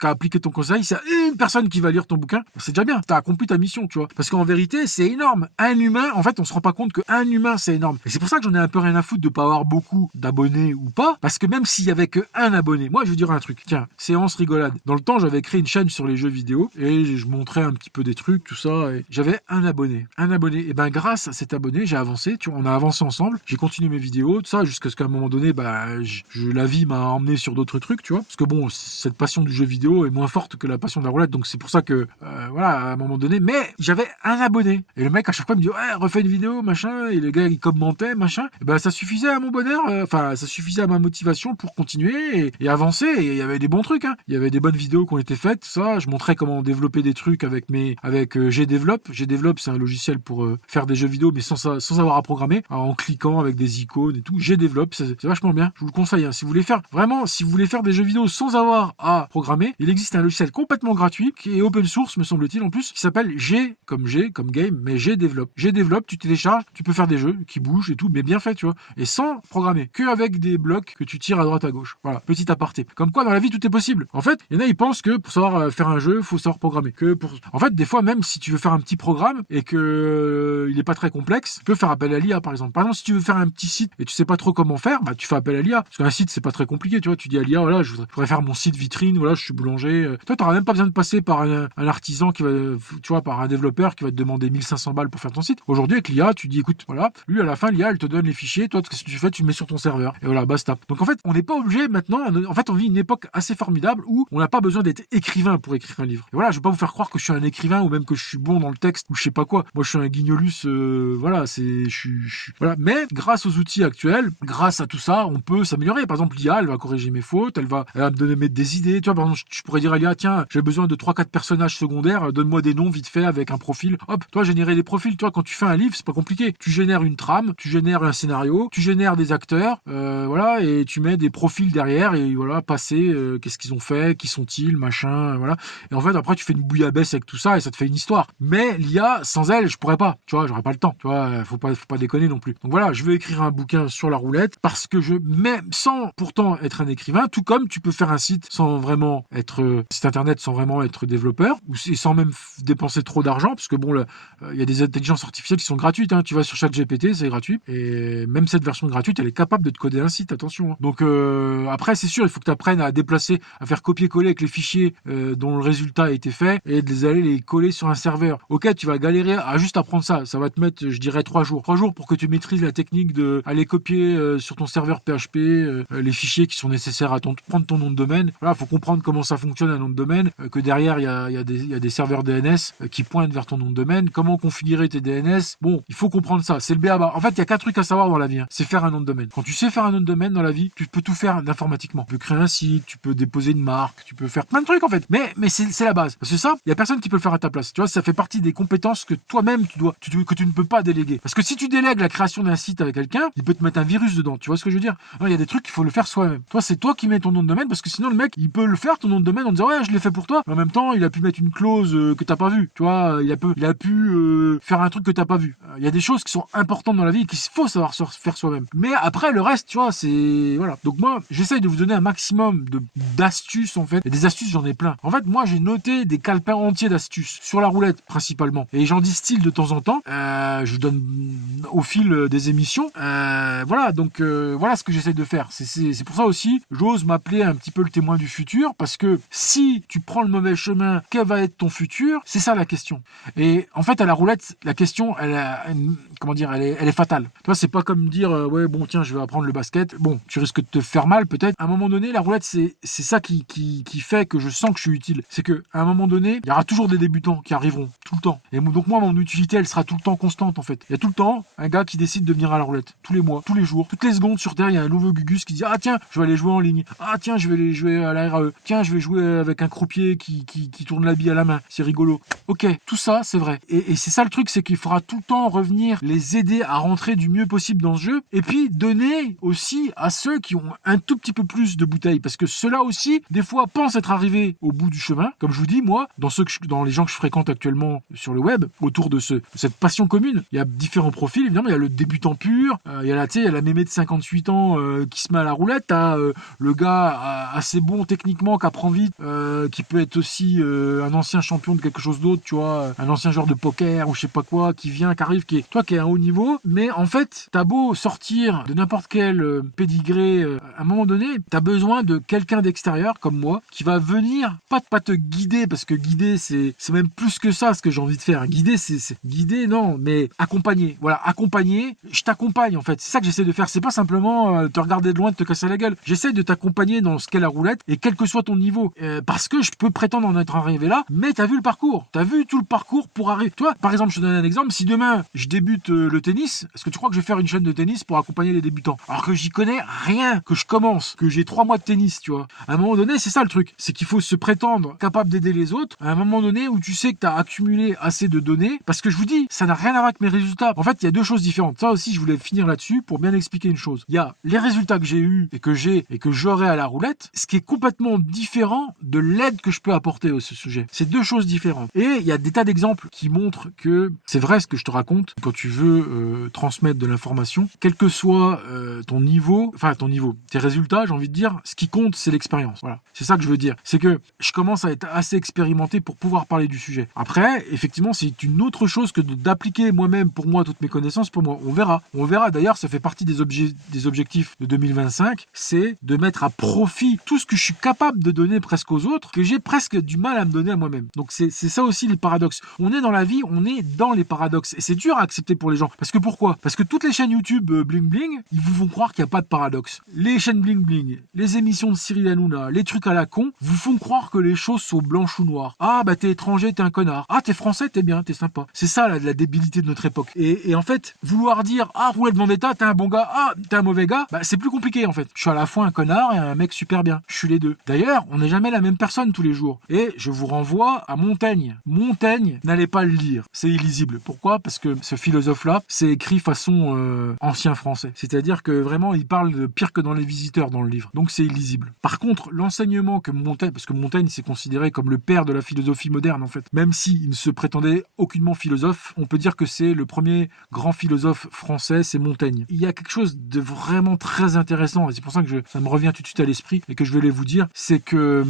appliqué ton conseil, s'il y a une personne qui va lire ton bouquin, c'est déjà bien, t'as accompli ta mission, tu vois. Parce qu'en vérité, c'est énorme. Un humain, en fait, on se rend pas compte qu'un humain, c'est énorme. Et c'est pour ça que j'en ai un peu rien à foutre de pas avoir beaucoup d'abonnés ou pas, parce que même s'il y avait que un abonné, moi, je veux dire un truc. Tiens, séance rigolade. Dans le temps, j'avais créé une chaîne sur les jeux vidéo et je montrais un petit peu des trucs, tout ça, et j'avais un abonné. Un abonné. Et ben, grâce à cet abonné, j'ai avancé, tu vois, on a avancé ensemble, j'ai continué mes vidéos, tout ça, jusqu'à ce qu'à un moment donné, la vie m'a emmené sur d'autres trucs, tu vois, parce que bon, cette passion du jeu vidéo est moins forte que la passion de la roulette, donc c'est pour ça que, voilà, à un moment donné, mais j'avais un abonné. Et le mec, à chaque fois, il me dit, ouais, refais une vidéo, machin, et le gars, il commentait, machin, et ben, ça suffisait à mon bonheur, ça suffisait à ma motivation pour continuer et avancer, et il y avait des bons trucs, hein. Il y avait des bonnes vidéos qui ont été faites, ça, je montrais comment développer des trucs avec Gdevelop. Gdevelop, c'est un logiciel pour faire des jeux vidéo, mais sans avoir à programmer, en cliquant avec des icônes et tout. Gdevelop, c'est vachement bien. Je vous le conseille, hein. Si vous voulez faire des jeux vidéo sans avoir à programmer, il existe un logiciel complètement gratuit qui est open source, me semble-t-il, en plus, qui s'appelle G comme game, mais Gdevelop. Gdevelop, tu télécharges, tu peux faire des jeux qui bougent et tout, mais bien fait, tu vois, et sans programmer, que avec des blocs que tu tires à droite à gauche. Voilà, petit aparté. Comme quoi, dans la vie, tout est possible. En fait, il y en a, ils pensent que pour savoir faire un jeu, il faut savoir programmer. En fait, des fois, même si tu veux faire un petit programme et que il est pas très complexe, tu peux faire appel à l'IA, par exemple. Par exemple, si tu veux faire un petit site et tu sais pas trop comment faire, bah, tu fais appel à l'IA. Parce qu'un site, c'est pas très compliqué, tu vois. Tu dis à l'IA, voilà, je voudrais faire mon site vitrine, voilà, je suis boulanger. Toi, t'auras même pas besoin de passer par un artisan qui va, tu vois, par un développeur qui va te demander 1500 balles pour faire ton site. Aujourd'hui, avec l'IA, tu dis, écoute, voilà, lui, à la fin, l'IA, elle te donne les fichiers. Toi, qu'est-ce que tu fais? Tu le mets sur ton serveur. Et voilà, basta. Donc, en fait, on n'est pas obligé maintenant. En fait, on vit une époque assez formidable où on n'a pas besoin d'être écrivain pour écrire un livre. Et voilà, je vais pas vous faire croire que je suis un écrivain ou même que je suis bon dans le texte ou je sais pas quoi. Moi, je suis un guignolus, voilà, voilà. Mais grâce aux outils actuels, grâce à tout ça, on peut s'améliorer. Par exemple, l'IA, elle va corriger mes fautes, elle va me donner mettre des idées. Tu vois, par exemple, je pourrais dire à l'IA, tiens, j'ai besoin de 3-4 personnages secondaires, donne-moi des noms vite fait avec un profil. Hop, toi, générer des profils. Toi, quand tu fais un livre, c'est pas compliqué. Tu génères une trame, tu génères un scénario, tu génères des acteurs, voilà, et tu mets des profils derrière et voilà, passer, qu'est-ce qu'ils ont fait, qui sont-ils, machin, voilà. Et en fait, après, tu fais une bouillabaisse avec tout ça et ça te fait une histoire. Mais l'IA, sans elle, je pourrais pas. Tu vois, j'aurais pas le temps. Tu vois, faut pas déconner non plus. Donc voilà, je vais écrire un bouquin sur la roulette parce que sans pourtant être un écrivain, tout comme tu peux faire un site sans vraiment être site internet, sans vraiment être développeur ou sans même dépenser trop d'argent, parce que bon, il y a des intelligences artificielles qui sont gratuites. Hein. Tu vas sur ChatGPT, c'est gratuit, et même cette version gratuite, elle est capable de te coder un site. Attention. Hein. Donc après, c'est sûr, il faut que tu apprennes à déplacer, à faire copier-coller avec les fichiers dont le résultat a été fait et de aller les coller sur un serveur. Ok, tu vas galérer à juste apprendre ça. Ça va te mettre, je dirais, 3 jours. 3 jours pour que tu maîtrises la technique de aller copier sur ton serveur PHP les fichiers qui sont nécessaires à prendre ton nom de domaine. Voilà, faut comprendre comment ça fonctionne un nom de domaine, que derrière il y a des serveurs DNS qui pointent vers ton nom de domaine. Comment configurer tes DNS? Bon, il faut comprendre ça. C'est le b.a.-ba. En fait, il y a 4 trucs à savoir dans la vie. Hein. C'est faire un nom de domaine. Quand tu sais faire un nom de domaine dans la vie, tu peux tout faire informatiquement. Tu peux créer un site, tu peux déposer une marque, tu peux faire plein de trucs en fait. Mais c'est la base. Parce que ça, il y a personne qui peut le faire à ta place. Tu vois, ça fait partie des compétences que toi-même que tu ne peux pas déléguer. Parce que si tu délègues la création d'un site avec quelqu'un, il peut te mettre un virus dedans. Tu vois ce que je veux dire? Non, il y a des trucs qu'il faut le faire soi-même. Toi, c'est toi qui mets ton nom de domaine parce que sinon le mec, il peut le faire ton nom de domaine en disant ouais, je l'ai fait pour toi. Mais en même temps, il a pu mettre une clause que t'as pas vue. Tu vois, il a pu faire un truc que t'as pas vu. Il y a des choses qui sont importantes dans la vie et qu'il faut savoir faire soi-même. Mais après, le reste, tu vois, c'est voilà. Donc moi, j'essaye de vous donner un maximum d'astuces en fait. Et des astuces, j'en ai plein. En fait, moi, j'ai noté des calepins entiers d'astuces sur la roulette principalement. Et j'en distille de temps en temps. Je donne au fil des émissions. Voilà, donc voilà ce que j'essaie de faire. C'est pour ça aussi, j'ose m'appeler appelé un petit peu le témoin du futur, parce que si tu prends le mauvais chemin, quel va être ton futur? C'est ça la question. Et en fait, à la roulette, la question, elle est fatale. Tu vois, c'est pas comme dire, ouais, bon, tiens, je vais apprendre le basket. Bon, tu risques de te faire mal, peut-être. À un moment donné, la roulette, c'est ça qui fait que je sens que je suis utile. C'est que à un moment donné, il y aura toujours des débutants qui arriveront, tout le temps. Et donc moi, mon utilité, elle sera tout le temps constante, en fait. Il y a tout le temps un gars qui décide de venir à la roulette. Tous les mois, tous les jours, toutes les secondes sur Terre, il y a un nouveau Gugus qui dit, ah tiens, je vais aller jouer en ligne. Ah tiens, je vais aller jouer à la RAE. Tiens, je vais jouer avec un croupier qui tourne la bille à la main. C'est rigolo. Ok, tout ça, c'est vrai. Et c'est ça le truc, c'est qu'il faudra tout le temps revenir les aider à rentrer du mieux possible dans ce jeu. Et puis, donner aussi à ceux qui ont un tout petit peu plus de bouteilles. Parce que ceux-là aussi, des fois, pensent être arrivés au bout du chemin. Comme je vous dis, moi, dans les gens que je fréquente actuellement sur le web, autour de cette passion commune, il y a différents profils. Évidemment, il y a le débutant pur, il y a la mémé de 58 ans qui se met à la roulette, t'as le gars assez bon techniquement, qui apprend vite, qui peut être aussi un ancien champion de quelque chose d'autre, tu vois, un ancien joueur de poker ou je sais pas quoi, qui vient, qui arrive, qui est à un haut niveau. Mais en fait, t'as beau sortir de n'importe quel pédigré, à un moment donné, t'as besoin de quelqu'un d'extérieur, comme moi, qui va venir, pas te guider, parce que guider, c'est même plus que ça, ce que j'ai envie de faire. Guider, guider, non, mais accompagner. Voilà, accompagner, je t'accompagne, en fait. C'est ça que j'essaie de faire. C'est pas simplement te regarder de loin, de te casser la gueule. J'essaie de t'accompagner dans ce qu'est la roulette, et quel que soit ton niveau. Parce que je peux prétendre en être arrivé là, mais t'as vu le parcours. T'as vu tout le parcours pour arriver. Toi, par exemple, je te donne un exemple. Si demain, je débute le tennis, est-ce que tu crois que je vais faire une chaîne de tennis pour accompagner les débutants? Alors que j'y connais rien, que je commence, que j'ai 3 mois de tennis, tu vois. À un moment donné, c'est ça le truc. C'est qu'il faut se prétendre capable d'aider les autres à un moment donné où tu sais que tu as accumulé assez de données. Parce que je vous dis, ça n'a rien à voir avec mes résultats. En fait, il y a 2 choses différentes. Ça aussi, je voulais finir là-dessus pour bien expliquer une chose. Il y a les résultats que j'ai eus et que j'aurai à la roulette, ce qui est complètement différent de l'aide que je peux apporter à ce sujet. C'est 2 choses différentes. Et il y a des tas d'exemples qui montrent que c'est vrai ce que je te raconte quand tu veux transmettre de l'information, quel que soit ton niveau, tes résultats, j'ai envie de dire, ce qui compte, c'est l'expérience. Voilà. C'est ça que je veux dire. C'est que je commence à être assez expérimenté pour pouvoir parler du sujet. Après, effectivement, c'est une autre chose que d'appliquer moi-même, pour moi, toutes mes connaissances, pour moi. On verra. On verra. D'ailleurs, ça fait partie des objectifs de 2025, c'est de mettre à profit tout ce que je suis capable de donner presque aux autres, que j'ai presque du mal à me donner à moi-même. Donc c'est ça aussi les paradoxes. On est dans la vie, on est dans les paradoxes. Et c'est dur à accepter pour les gens. Parce que pourquoi? Parce que toutes les chaînes YouTube bling bling, ils vous font croire qu'il n'y a pas de paradoxe. Les chaînes bling bling, les émissions de Cyril Hanouna, les trucs à la con, vous font croire que les choses sont blanches ou noires. Ah bah t'es étranger, t'es un connard. Ah t'es français, t'es bien, t'es sympa. C'est ça la débilité de notre époque. Et en fait, vouloir dire ah Roulette Vendetta, t'es un bon gars, ah t'es un mauvais gars, bah c'est plus compliqué en fait. Je suis à la fois un connard et un mec super bien. Je suis les deux. D'ailleurs, on n'est jamais la même personne tous les jours. Et je vous renvoie à Montaigne. Montaigne, n'allez pas le lire. C'est illisible. Pourquoi? Parce que ce philosophe-là, c'est écrit façon ancien français. C'est-à-dire que vraiment, il parle de pire que dans Les Visiteurs dans le livre. Donc c'est illisible. Par contre, l'enseignement que Montaigne, parce que Montaigne s'est considéré comme le père de la philosophie moderne en fait, même s'il ne se prétendait aucunement philosophe, on peut dire que c'est le premier grand philosophe français, c'est Montaigne. Il y a quelque chose de vraiment très intéressant, et c'est pour ça que ça me revient tout de suite à l'esprit et que je vais vous dire, c'est que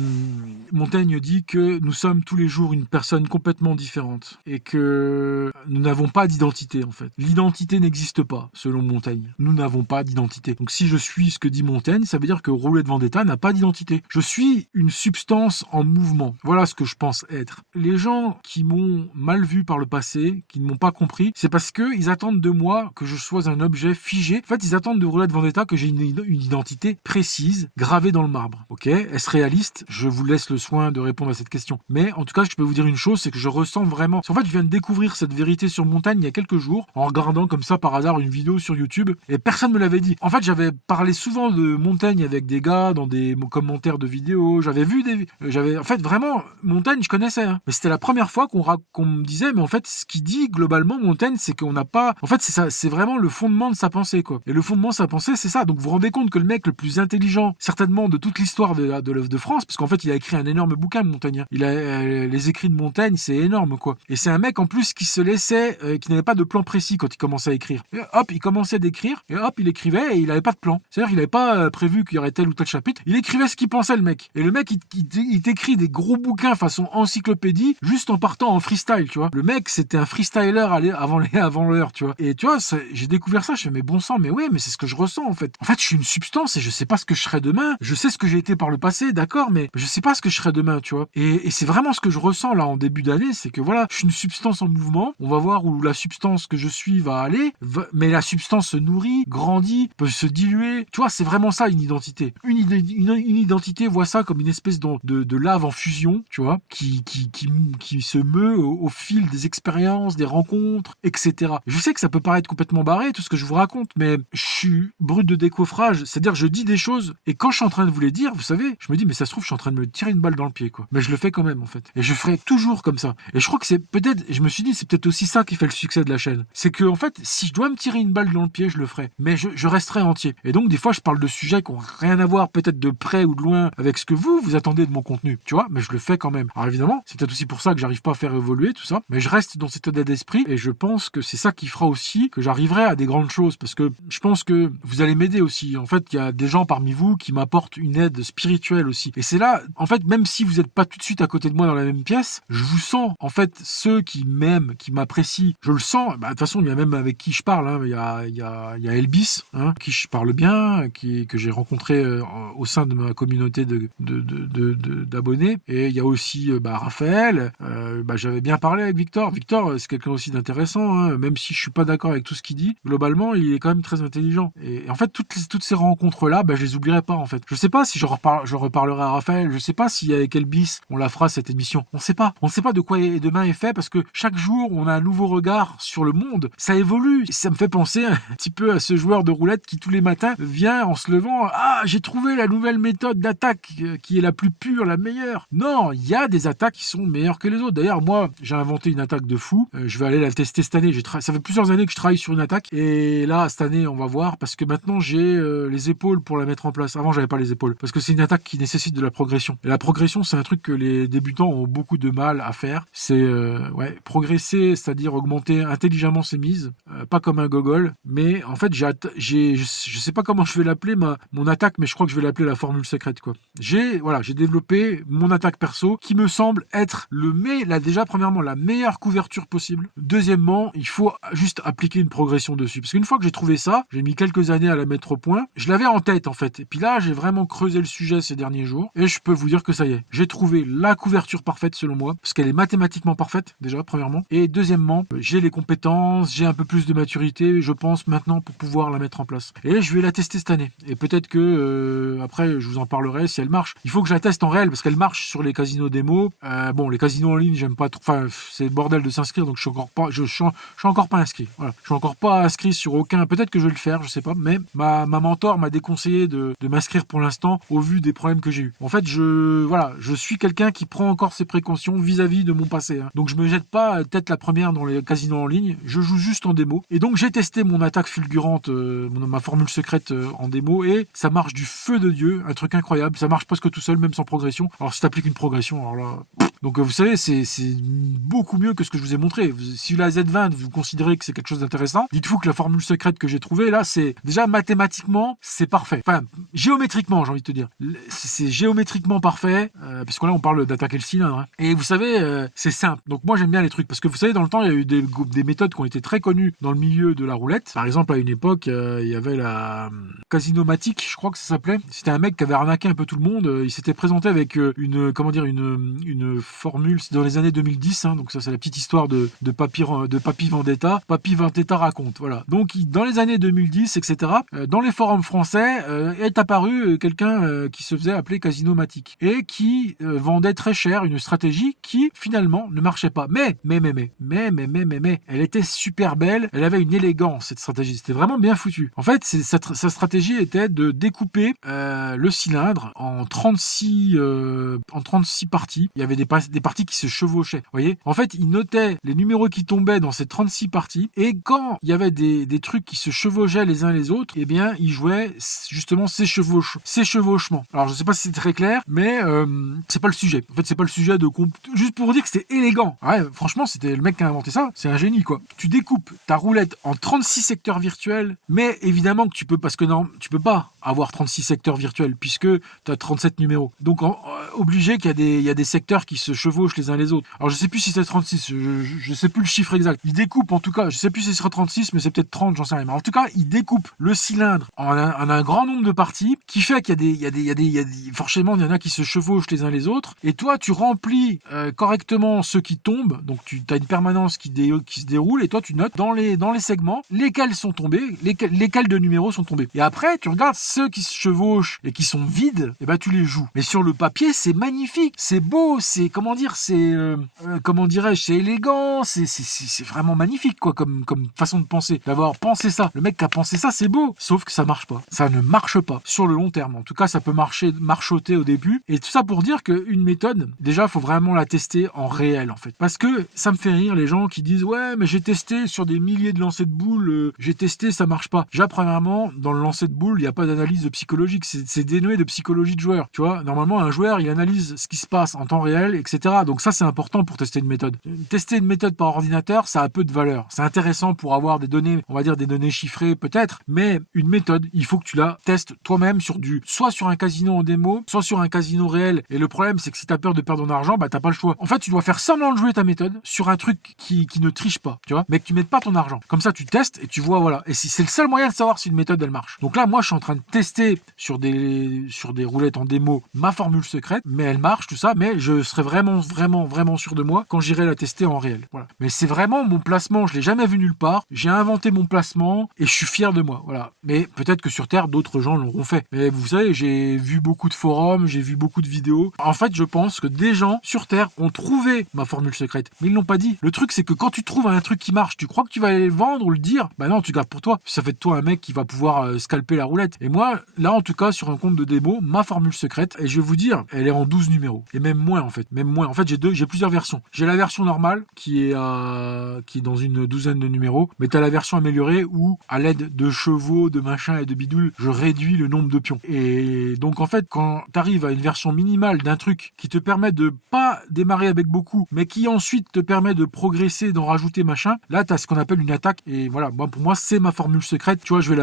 Montaigne dit que nous sommes tous les jours une personne complètement différente et que nous n'avons pas d'identité en fait. L'identité n'existe pas, selon Montaigne. Nous n'avons pas d'identité. Donc si je suis ce que dit Montaigne, ça veut dire que Roulette Vendetta n'a pas d'identité. Je suis une substance en mouvement. Voilà ce que je pense être. Les gens qui m'ont mal vu par le passé, qui ne m'ont pas compris, c'est parce qu'ils attendent de moi que je sois un objet figé. En fait, ils attendent de Roulette Vendetta que j'ai une identité précise, gravée dans le marbre. Ok? Est-ce réaliste? Je vous laisse le soin de répondre à cette question. Mais en tout cas, je peux vous dire une chose, c'est que je ressens vraiment... En fait, je viens de découvrir cette vérité sur Montaigne il y a quelques jours, en regardant comme ça par hasard une vidéo sur YouTube, et personne me l'avait dit. En fait, j'avais parlé souvent de Montaigne avec des gars dans des commentaires de vidéos, en fait, vraiment, Montaigne, je connaissais, hein. Mais c'était la première fois qu'on me disait, mais en fait, ce qu'il dit globalement, Montaigne, c'est qu'on n'a pas... En fait, c'est ça, c'est vraiment le fondement de sa pensée, quoi. Et le fondement de sa pensée, c'est ça. Donc, vous vous rendez compte que le mec le plus intelligent, certainement, de toute l'histoire de France, parce qu'en fait, il a écrit un énorme bouquin, Montaigne. Il a les écrits de Montaigne, c'est énorme, quoi. Et c'est un mec, en plus, qui se laissait, qui n'avait pas de plan précis quand il commençait à écrire. Et hop, il commençait d'écrire, et hop, il écrivait, et il n'avait pas de plan. C'est-à-dire qu'il n'avait pas prévu qu'il y aurait tel ou tel chapitre. Il écrivait ce qu'il pensait, le mec. Et le mec, il t'écrit des gros bouquins façon encyclopédie, juste en partant en freestyle, tu vois. Le mec, c'était un freestyler avant l'heure, tu vois. Et tu vois, j'ai découvert ça, je fais, mais bon sang, mais ouais, mais c'est ce que je ressens, en fait. En fait, je suis une substance et je sais pas ce que je serai demain. Je sais ce que j'ai été par le passé, d'accord, mais je sais pas ce que je serai demain, tu vois. Et c'est vraiment ce que je ressens, là, en début d'année, c'est que voilà, je suis une substance en mouvement. On va voir où la substance que je suis va aller, mais la substance se nourrit, grandit, peut se diluer. Tu vois, c'est vraiment ça, une identité. Une identité voit ça comme une espèce de lave en fusion, tu vois, qui se meut au fil des expériences, des rencontres, etc. Je sais que ça peut paraître complètement barré, tout ce que je vous raconte, mais je suis brut de décoffrage, c'est-à-dire je dis des choses, et quand je suis en train de vous les dire, vous savez, je me dis, mais ça se trouve, je suis en train de me tirer une balle dans le pied, quoi. Mais je le fais quand même, en fait. Et je ferai toujours comme ça. Et je crois que c'est peut-être, je me suis dit, c'est peut-être aussi ça qui fait le succès de la chaîne. C'est que, en fait, si je dois me tirer une balle dans le pied, je le ferai. Mais je resterai entier. Et donc, des fois, je parle de sujets qui n'ont rien à voir, peut-être de près ou de loin, avec ce que vous attendez de mon contenu, tu vois, mais je le fais quand même. Alors évidemment, c'est peut-être aussi pour ça que j'arrive pas à faire évoluer tout ça, mais je reste dans cet état d'esprit, et je pense que c'est ça qui fera aussi que j'arriverai à des grandes choses, parce que je pense que vous allez m'aider aussi. En fait, il y a des gens parmi vous qui m'apportent une aide spirituelle aussi. Et c'est là, en fait, même si vous n'êtes pas tout de suite à côté de moi dans la même pièce, je vous sens, en fait, ceux qui m'aiment, qui m'apprécient, je le sens. Bah, de toute façon, il y a même avec qui je parle, hein. Il y a Elbis, hein, qui je parle bien, que j'ai rencontré au sein de ma communauté d'abonnés. Et il y a aussi Raphaël. J'avais bien parlé avec Victor. Victor, c'est quelqu'un aussi d'intéressant, hein, même si je suis pas d'accord avec tout ce qu'il dit. Globalement, il est quand même très intelligent. Et en fait, toutes ces rencontres-là, je les oublierai pas, en fait. Je sais pas si je reparlerai à Raphaël. Je sais pas si avec Elbis, on la fera, cette émission. On sait pas. On sait pas de quoi demain est fait, parce que chaque jour, on a un nouveau regard sur le monde. Ça évolue. Ça me fait penser un petit peu à ce joueur de roulette qui, tous les matins, vient en se levant. Ah, j'ai trouvé la nouvelle méthode d'attaque qui est la plus pure, la meilleure. Non, il y a des attaques qui sont meilleures que les autres. D'ailleurs, moi, j'ai inventé une attaque de fou. Je vais aller la tester cette année. Ça fait plusieurs années que je travaille sur une attaque. Et là, cette année, on va voir, parce que maintenant, j'ai les épaules pour la mettre en place. Avant, j'avais pas les épaules. Parce que c'est une attaque qui nécessite de la progression. Et la progression, c'est un truc que les débutants ont beaucoup de mal à faire. C'est progresser, c'est-à-dire augmenter intelligemment ses mises. Pas comme un gogol. Mais en fait, je sais pas comment je vais l'appeler, mon attaque, mais je crois que je vais l'appeler la formule secrète, quoi. J'ai développé mon attaque perso qui me semble être déjà premièrement la meilleure couverture possible. Deuxièmement, il faut juste appliquer une progression dessus, parce qu'une fois que j'ai trouvé ça, j'ai mis quelques années à la mettre au point. Je l'avais en tête, en fait, et puis là j'ai vraiment creusé le sujet ces derniers jours, et je peux vous dire que ça y est, j'ai trouvé la couverture parfaite selon moi, parce qu'elle est mathématiquement parfaite déjà premièrement, et deuxièmement, j'ai les compétences, j'ai un peu plus de maturité, je pense maintenant, pour pouvoir la mettre en place. Et je vais la tester cette année, et peut-être que après je vous en parlerai si elle marche. Il faut que je la teste en réel, parce qu'elle marche sur les casinos démo. Les casinos en ligne, j'aime pas trop. Enfin, c'est le bordel de s'inscrire, donc je suis encore pas inscrit. Voilà, je suis encore pas inscrit sur aucun. Peut-être que je vais le faire, je sais pas. Mais ma mentor m'a déconseillé de m'inscrire pour l'instant, au vu des problèmes que j'ai eu. En fait, je suis quelqu'un qui prend encore ses précautions vis-à-vis de mon passé, hein. Donc je me jette pas tête la première dans les casinos en ligne. Je joue juste en démo. Et donc j'ai testé mon attaque fulgurante, ma formule secrète en démo, et ça marche du feu de Dieu, un truc incroyable. Ça marche presque tout seul, même sans progression. Alors si t'appliques une progression, alors là... Donc vous savez, c'est beaucoup mieux que ce que je vous ai montré. Si la Z20, vous considérez que c'est quelque chose d'intéressant, dites-vous que la formule secrète que j'ai trouvée, là, c'est déjà mathématiquement, c'est parfait. Enfin, géométriquement, j'ai envie de te dire. C'est géométriquement parfait, parce que là, on parle d'attaquer le cylindre, hein. Et vous savez, c'est simple. Donc moi, j'aime bien les trucs, parce que vous savez, dans le temps, il y a eu des méthodes qui ont été très connues dans le milieu de la roulette. Par exemple, à une époque, il y avait la Casinomatique, je crois que ça s'appelait. C'était un mec qui avait arnaqué un peu tout le monde. Il s'était présenté avec une formule, c'est dans les années 2010, hein, donc ça c'est la petite histoire de Papy Vendetta. Papy Vendetta raconte, voilà. Donc dans les années 2010, etc., dans les forums français est apparu quelqu'un qui se faisait appeler Casinomatique et qui vendait très cher une stratégie qui finalement ne marchait pas. Mais, elle était super belle, elle avait une élégance, cette stratégie, c'était vraiment bien foutu. En fait, sa stratégie était de découper le cylindre en 36 parties. Il y avait des parties qui se chevauchaient. Vous voyez, en fait, il notait les numéros qui tombaient dans ces 36 parties, et quand il y avait des trucs qui se chevauchaient les uns les autres, eh bien, il jouait justement ces chevauchements. Alors, je sais pas si c'est très clair, mais c'est pas le sujet. En fait, c'est pas le sujet juste pour dire que c'était élégant. Ouais, franchement, c'était le mec qui a inventé ça. C'est un génie, quoi. Tu découpes ta roulette en 36 secteurs virtuels, mais évidemment que tu peux, parce que non, tu peux pas avoir 36 secteurs virtuels puisque tu as 37 numéros. Donc, obligé qu'il y a des secteurs qui se chevauchent les uns les autres. Alors je sais plus si c'est 36, je sais plus le chiffre exact. Ils découpent en tout cas, je sais plus si c'est 36, mais c'est peut-être 30, j'en sais rien. Mais en tout cas, ils découpent le cylindre en un grand nombre de parties, qui fait qu'il y a des forcément il y en a qui se chevauchent les uns les autres. Et toi, tu remplis correctement ceux qui tombent. Donc tu as une permanence qui se déroule et toi tu notes dans les segments lesquels sont tombés, lesquels de numéros sont tombés. Et après, tu regardes ceux qui se chevauchent et qui sont vides, et ben tu les joues. Mais sur le papier, c'est magnifique, c'est beau, c'est comment dire, c'est comment dirais-je, c'est élégant, c'est vraiment magnifique quoi, comme façon de penser. D'avoir pensé ça, le mec qui a pensé ça, c'est beau. Sauf que ça marche pas, ça ne marche pas sur le long terme. En tout cas, ça peut marchoter au début. Et tout ça pour dire qu'une méthode, déjà, faut vraiment la tester en réel en fait. Parce que ça me fait rire les gens qui disent ouais, mais j'ai testé sur des milliers de lancers de boules, j'ai testé, ça marche pas. Déjà, premièrement, dans le lancer de boules, il n'y a pas d'analyse psychologique, c'est dénué de psychologie de joueur. Tu vois, normalement, un joueur, il analyse ce qui se passe en temps réel, etc. Donc ça, c'est important pour tester une méthode. Tester une méthode par ordinateur, ça a peu de valeur. C'est intéressant pour avoir des données, on va dire des données chiffrées peut-être, mais une méthode, il faut que tu la testes toi-même soit sur un casino en démo, soit sur un casino réel. Et le problème, c'est que si t'as peur de perdre ton argent, bah t'as pas le choix. En fait, tu dois faire semblant de jouer ta méthode sur un truc qui ne triche pas, tu vois, mais que tu mettes pas ton argent. Comme ça, tu testes et tu vois, voilà. Et si c'est le seul moyen de savoir si une méthode elle marche. Donc là, moi, je suis en train de tester sur des roulettes en démo ma formule secrète, mais elle marche, tout ça, mais je serai vraiment sûr de moi quand j'irai la tester en réel. Voilà. Mais c'est vraiment mon placement, je l'ai jamais vu nulle part. J'ai inventé mon placement et je suis fier de moi. Voilà. Mais peut-être que sur Terre, d'autres gens l'auront fait. Mais vous savez, j'ai vu beaucoup de forums, j'ai vu beaucoup de vidéos. En fait, je pense que des gens sur Terre ont trouvé ma formule secrète, mais ils l'ont pas dit. Le truc, c'est que quand tu trouves un truc qui marche, tu crois que tu vas aller le vendre ou le dire, bah non, tu gardes pour toi. Ça fait de toi un mec qui va pouvoir scalper la roulette. Et moi, là, en tout cas, sur un compte de démo, ma formule secrète, et je vais vous dire, elle est en 12 numéros. Et même moins, en fait. Même moins. En fait, j'ai plusieurs versions. J'ai la version normale, qui est dans une douzaine de numéros, mais t'as la version améliorée où, à l'aide de chevaux, de machins et de bidules, je réduis le nombre de pions. Et donc, en fait, quand t'arrives à une version minimale d'un truc qui te permet de pas démarrer avec beaucoup, mais qui ensuite te permet de progresser, d'en rajouter machin, là, t'as ce qu'on appelle une attaque. Et voilà, moi, pour moi, c'est ma formule secrète. Tu vois, je vais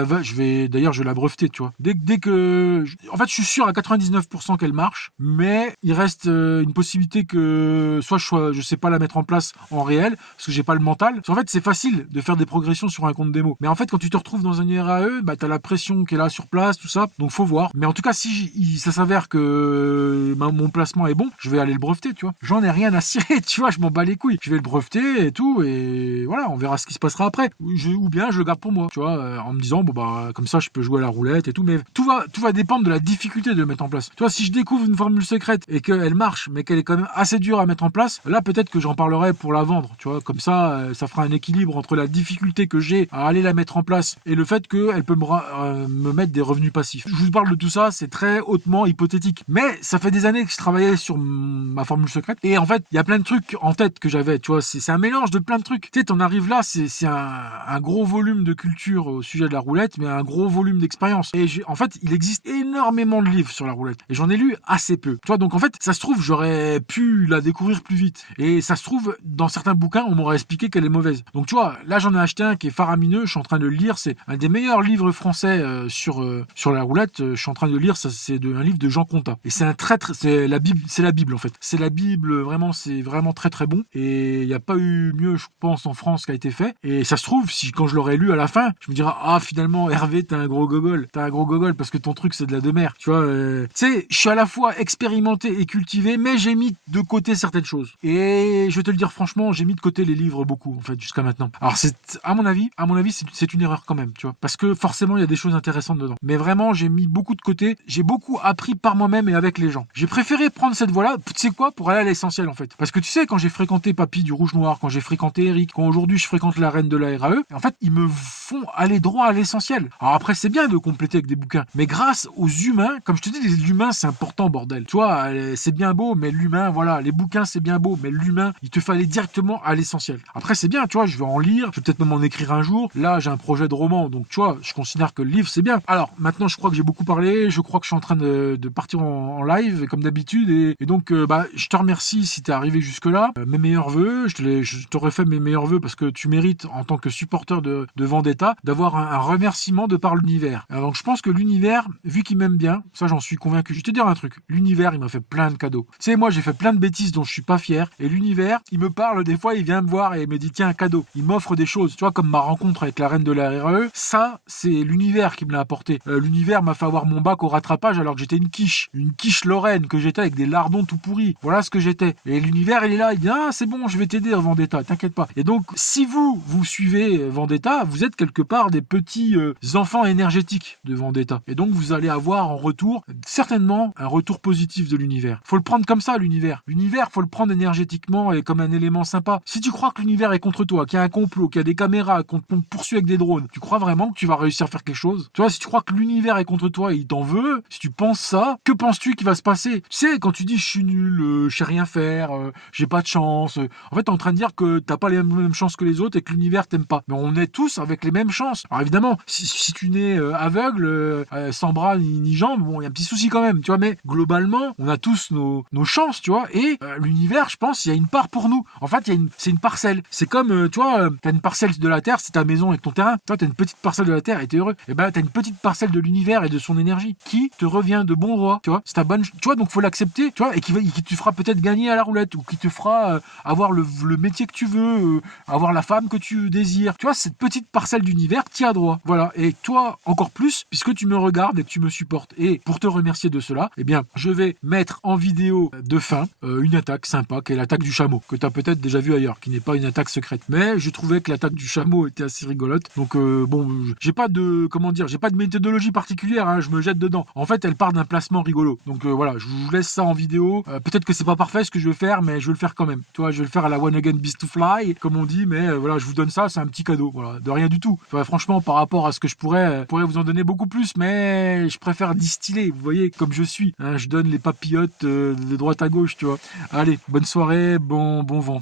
la breveter, tu vois. Dès que, en fait, je suis sûr à 99% qu'elle marche, mais il reste une possibilité que soit je sais pas la mettre en place en réel, parce que j'ai pas le mental. Parce qu'en fait, c'est facile de faire des progressions sur un compte démo. Mais en fait, quand tu te retrouves dans un IRAE, bah, t'as la pression qui est là sur place, tout ça. Donc, faut voir. Mais en tout cas, si ça s'avère que mon placement est bon, je vais aller le breveter, tu vois. J'en ai rien à cirer, tu vois, je m'en bats les couilles. Je vais le breveter et tout, et voilà, on verra ce qui se passera après. Ou bien je le garde pour moi, tu vois, en me disant, bon bah, comme ça, je peux jouer à la roulette et tout. Mais tout va dépendre de la difficulté de le mettre en place. Tu vois, si je découvre une formule secrète et qu'elle marche, mais qu'elle est quand même assez dure à mettre en place, là, peut-être que j'en parlerai pour la vendre, tu vois. Comme ça, ça fera un équilibre entre la difficulté que j'ai à aller la mettre en place et le fait qu'elle peut me mettre des revenus passifs. Je vous parle de tout ça, c'est très hautement hypothétique. Mais ça fait des années que je travaillais sur ma formule secrète et en fait, il y a plein de trucs en tête que j'avais, tu vois. C'est un mélange de plein de trucs. Tu sais, t'en arrives là, c'est un gros volume de culture au sujet de la roulette, mais un gros volume d'expérience. Et en fait, il existe énormément de livres sur la roulette. Et j'en ai lu assez peu. Tu vois, donc en fait, ça se trouve, j'aurais pu la découvrir plus vite. Et ça se trouve, dans certains bouquins, on m'aurait expliqué qu'elle est mauvaise. Donc tu vois, là, j'en ai acheté un qui est faramineux. Je suis en train de le lire. C'est un des meilleurs livres français sur la roulette. Je suis en train de lire. C'est un livre de Jean Contat. Et c'est la Bible en fait. C'est la Bible, vraiment, c'est vraiment très très bon. Et il n'y a pas eu mieux, je pense, en France qui a été fait. Et ça se trouve, quand je l'aurais lu à la fin, je me dirais, ah, finalement, Hervé, t'as un gros gogol. T'as un gros gogol parce que ton truc, c'est de la demeure. Tu vois, tu sais, je suis à la fois expérimenté et cultivé, mais j'ai mis de côté certaines choses. Et je vais te le dire franchement, j'ai mis de côté les livres beaucoup, en fait, jusqu'à maintenant. Alors, à mon avis, c'est une erreur quand même, tu vois. Parce que forcément, il y a des choses intéressantes dedans. Mais vraiment, j'ai mis beaucoup de côté. J'ai beaucoup appris par moi-même et avec les gens. J'ai préféré prendre cette voie-là, tu sais quoi, pour aller à l'essentiel, en fait. Parce que tu sais, quand j'ai fréquenté Papy du Rouge Noir, quand j'ai fréquenté Eric, quand aujourd'hui je fréquente la reine de la RAE, en fait, ils me font aller droit à l'essentiel. Alors après, c'est bien de compléter avec des bouquins, mais grâce aux humains, comme je te dis, les humains, c'est important, bordel. Tu vois, c'est bien beau, mais l'humain, voilà, les bouquins, c'est bien beau, mais l'humain, il te fallait directement à l'essentiel. Après, c'est bien, tu vois, je vais en lire, je vais peut-être même en écrire un jour. Là, j'ai un projet de roman, donc tu vois, je considère que le livre, c'est bien. Alors, maintenant, je crois que j'ai beaucoup parlé, je crois que je suis en train de partir en live, comme d'habitude, et donc, je te remercie si t'es arrivé jusque-là. Mes meilleurs vœux, je t'aurais fait mes meilleurs vœux parce que tu mérites, en tant que supporter de Vendetta, d'avoir un remerciement de par l'univers. Alors, donc, je pense que l'univers, vu qu'il m'aime bien, ça, j'en suis convaincu. Je vais te dire un truc, l'univers, il m'a fait plein de cadeaux. Tu sais, moi, j'ai fait plein de bêtises dont je suis pas fier. Et l'univers, il me parle des fois, il vient me voir et il me dit tiens, un cadeau. Il m'offre des choses, tu vois, comme ma rencontre avec la reine de la RAE. Ça, c'est l'univers qui me l'a apporté. L'univers m'a fait avoir mon bac au rattrapage alors que j'étais une quiche lorraine, que j'étais avec des lardons tout pourris. Voilà ce que j'étais. Et l'univers, il est là, il dit ah, c'est bon, je vais t'aider, Vendetta, t'inquiète pas. Et donc, si vous suivez Vendetta, vous êtes quelque part des petits enfants énergétiques de Vendetta. Et donc, vous allez avoir en retour, certainement, un retour positif de l'univers. Faut le prendre comme ça, l'univers. L'univers, faut le prendre énergétiquement et comme un élément sympa. Si tu crois que l'univers est contre toi, qu'il y a un complot, qu'il y a des caméras, qu'on te poursuit avec des drones, tu crois vraiment que tu vas réussir à faire quelque chose? Tu vois, si tu crois que l'univers est contre toi et il t'en veut, si tu penses ça, que penses-tu qu'il va se passer? Tu sais, quand tu dis je suis nul, je sais rien faire, j'ai pas de chance, en fait, t'es en train de dire que t'as pas les mêmes chances que les autres et que l'univers t'aime pas. Mais on est tous avec les mêmes chances. Alors évidemment, si tu nais aveugle, sans bras ni jambes, bon, il y a un petit souci quand même, tu vois, mais globalement, on a tous nos chances, tu vois, et l'univers, je pense, il y a une part pour nous. En fait, c'est une parcelle. C'est comme, tu vois, t'as une parcelle de la Terre, c'est ta maison et ton terrain. Toi, t'as une petite parcelle de la Terre et t'es heureux. Et ben, t'as une petite parcelle de l'univers et de son énergie qui te revient de bon droit, tu vois. C'est ta bonne, tu vois, donc faut l'accepter, tu vois, et qui te fera peut-être gagner à la roulette ou qui te fera avoir le métier que tu veux, avoir la femme que tu désires. Tu vois, cette petite parcelle d'univers, t'y as droit. Voilà. Et toi, encore plus, puisque tu me regardes et que tu me supportes. Et pour te remercier de cela, eh bien, je vais mettre en vidéo de fin une attaque sympa, qui est l'attaque du chameau, que t'as peut-être déjà vu ailleurs, qui n'est pas une attaque secrète. Mais je trouvais que l'attaque du chameau était assez rigolote. Donc, bon, j'ai pas de méthodologie particulière, hein, je me jette dedans. En fait, elle part d'un placement rigolo. Donc, voilà, je vous laisse ça en vidéo. Peut-être que c'est pas parfait ce que je vais faire, mais je vais le faire quand même. Tu vois, je vais le faire à la One Again Beast to Fly, comme on dit, mais voilà, je vous donne ça, c'est un petit cadeau. Voilà, de rien du tout. Enfin, franchement, par rapport à ce que je pourrais vous en donner beaucoup plus, mais je préfère distiller, vous voyez, comme je suis. Hein, je donne les papillotes de droite à gauche, tu vois. Allez, bonne soirée, bon vent.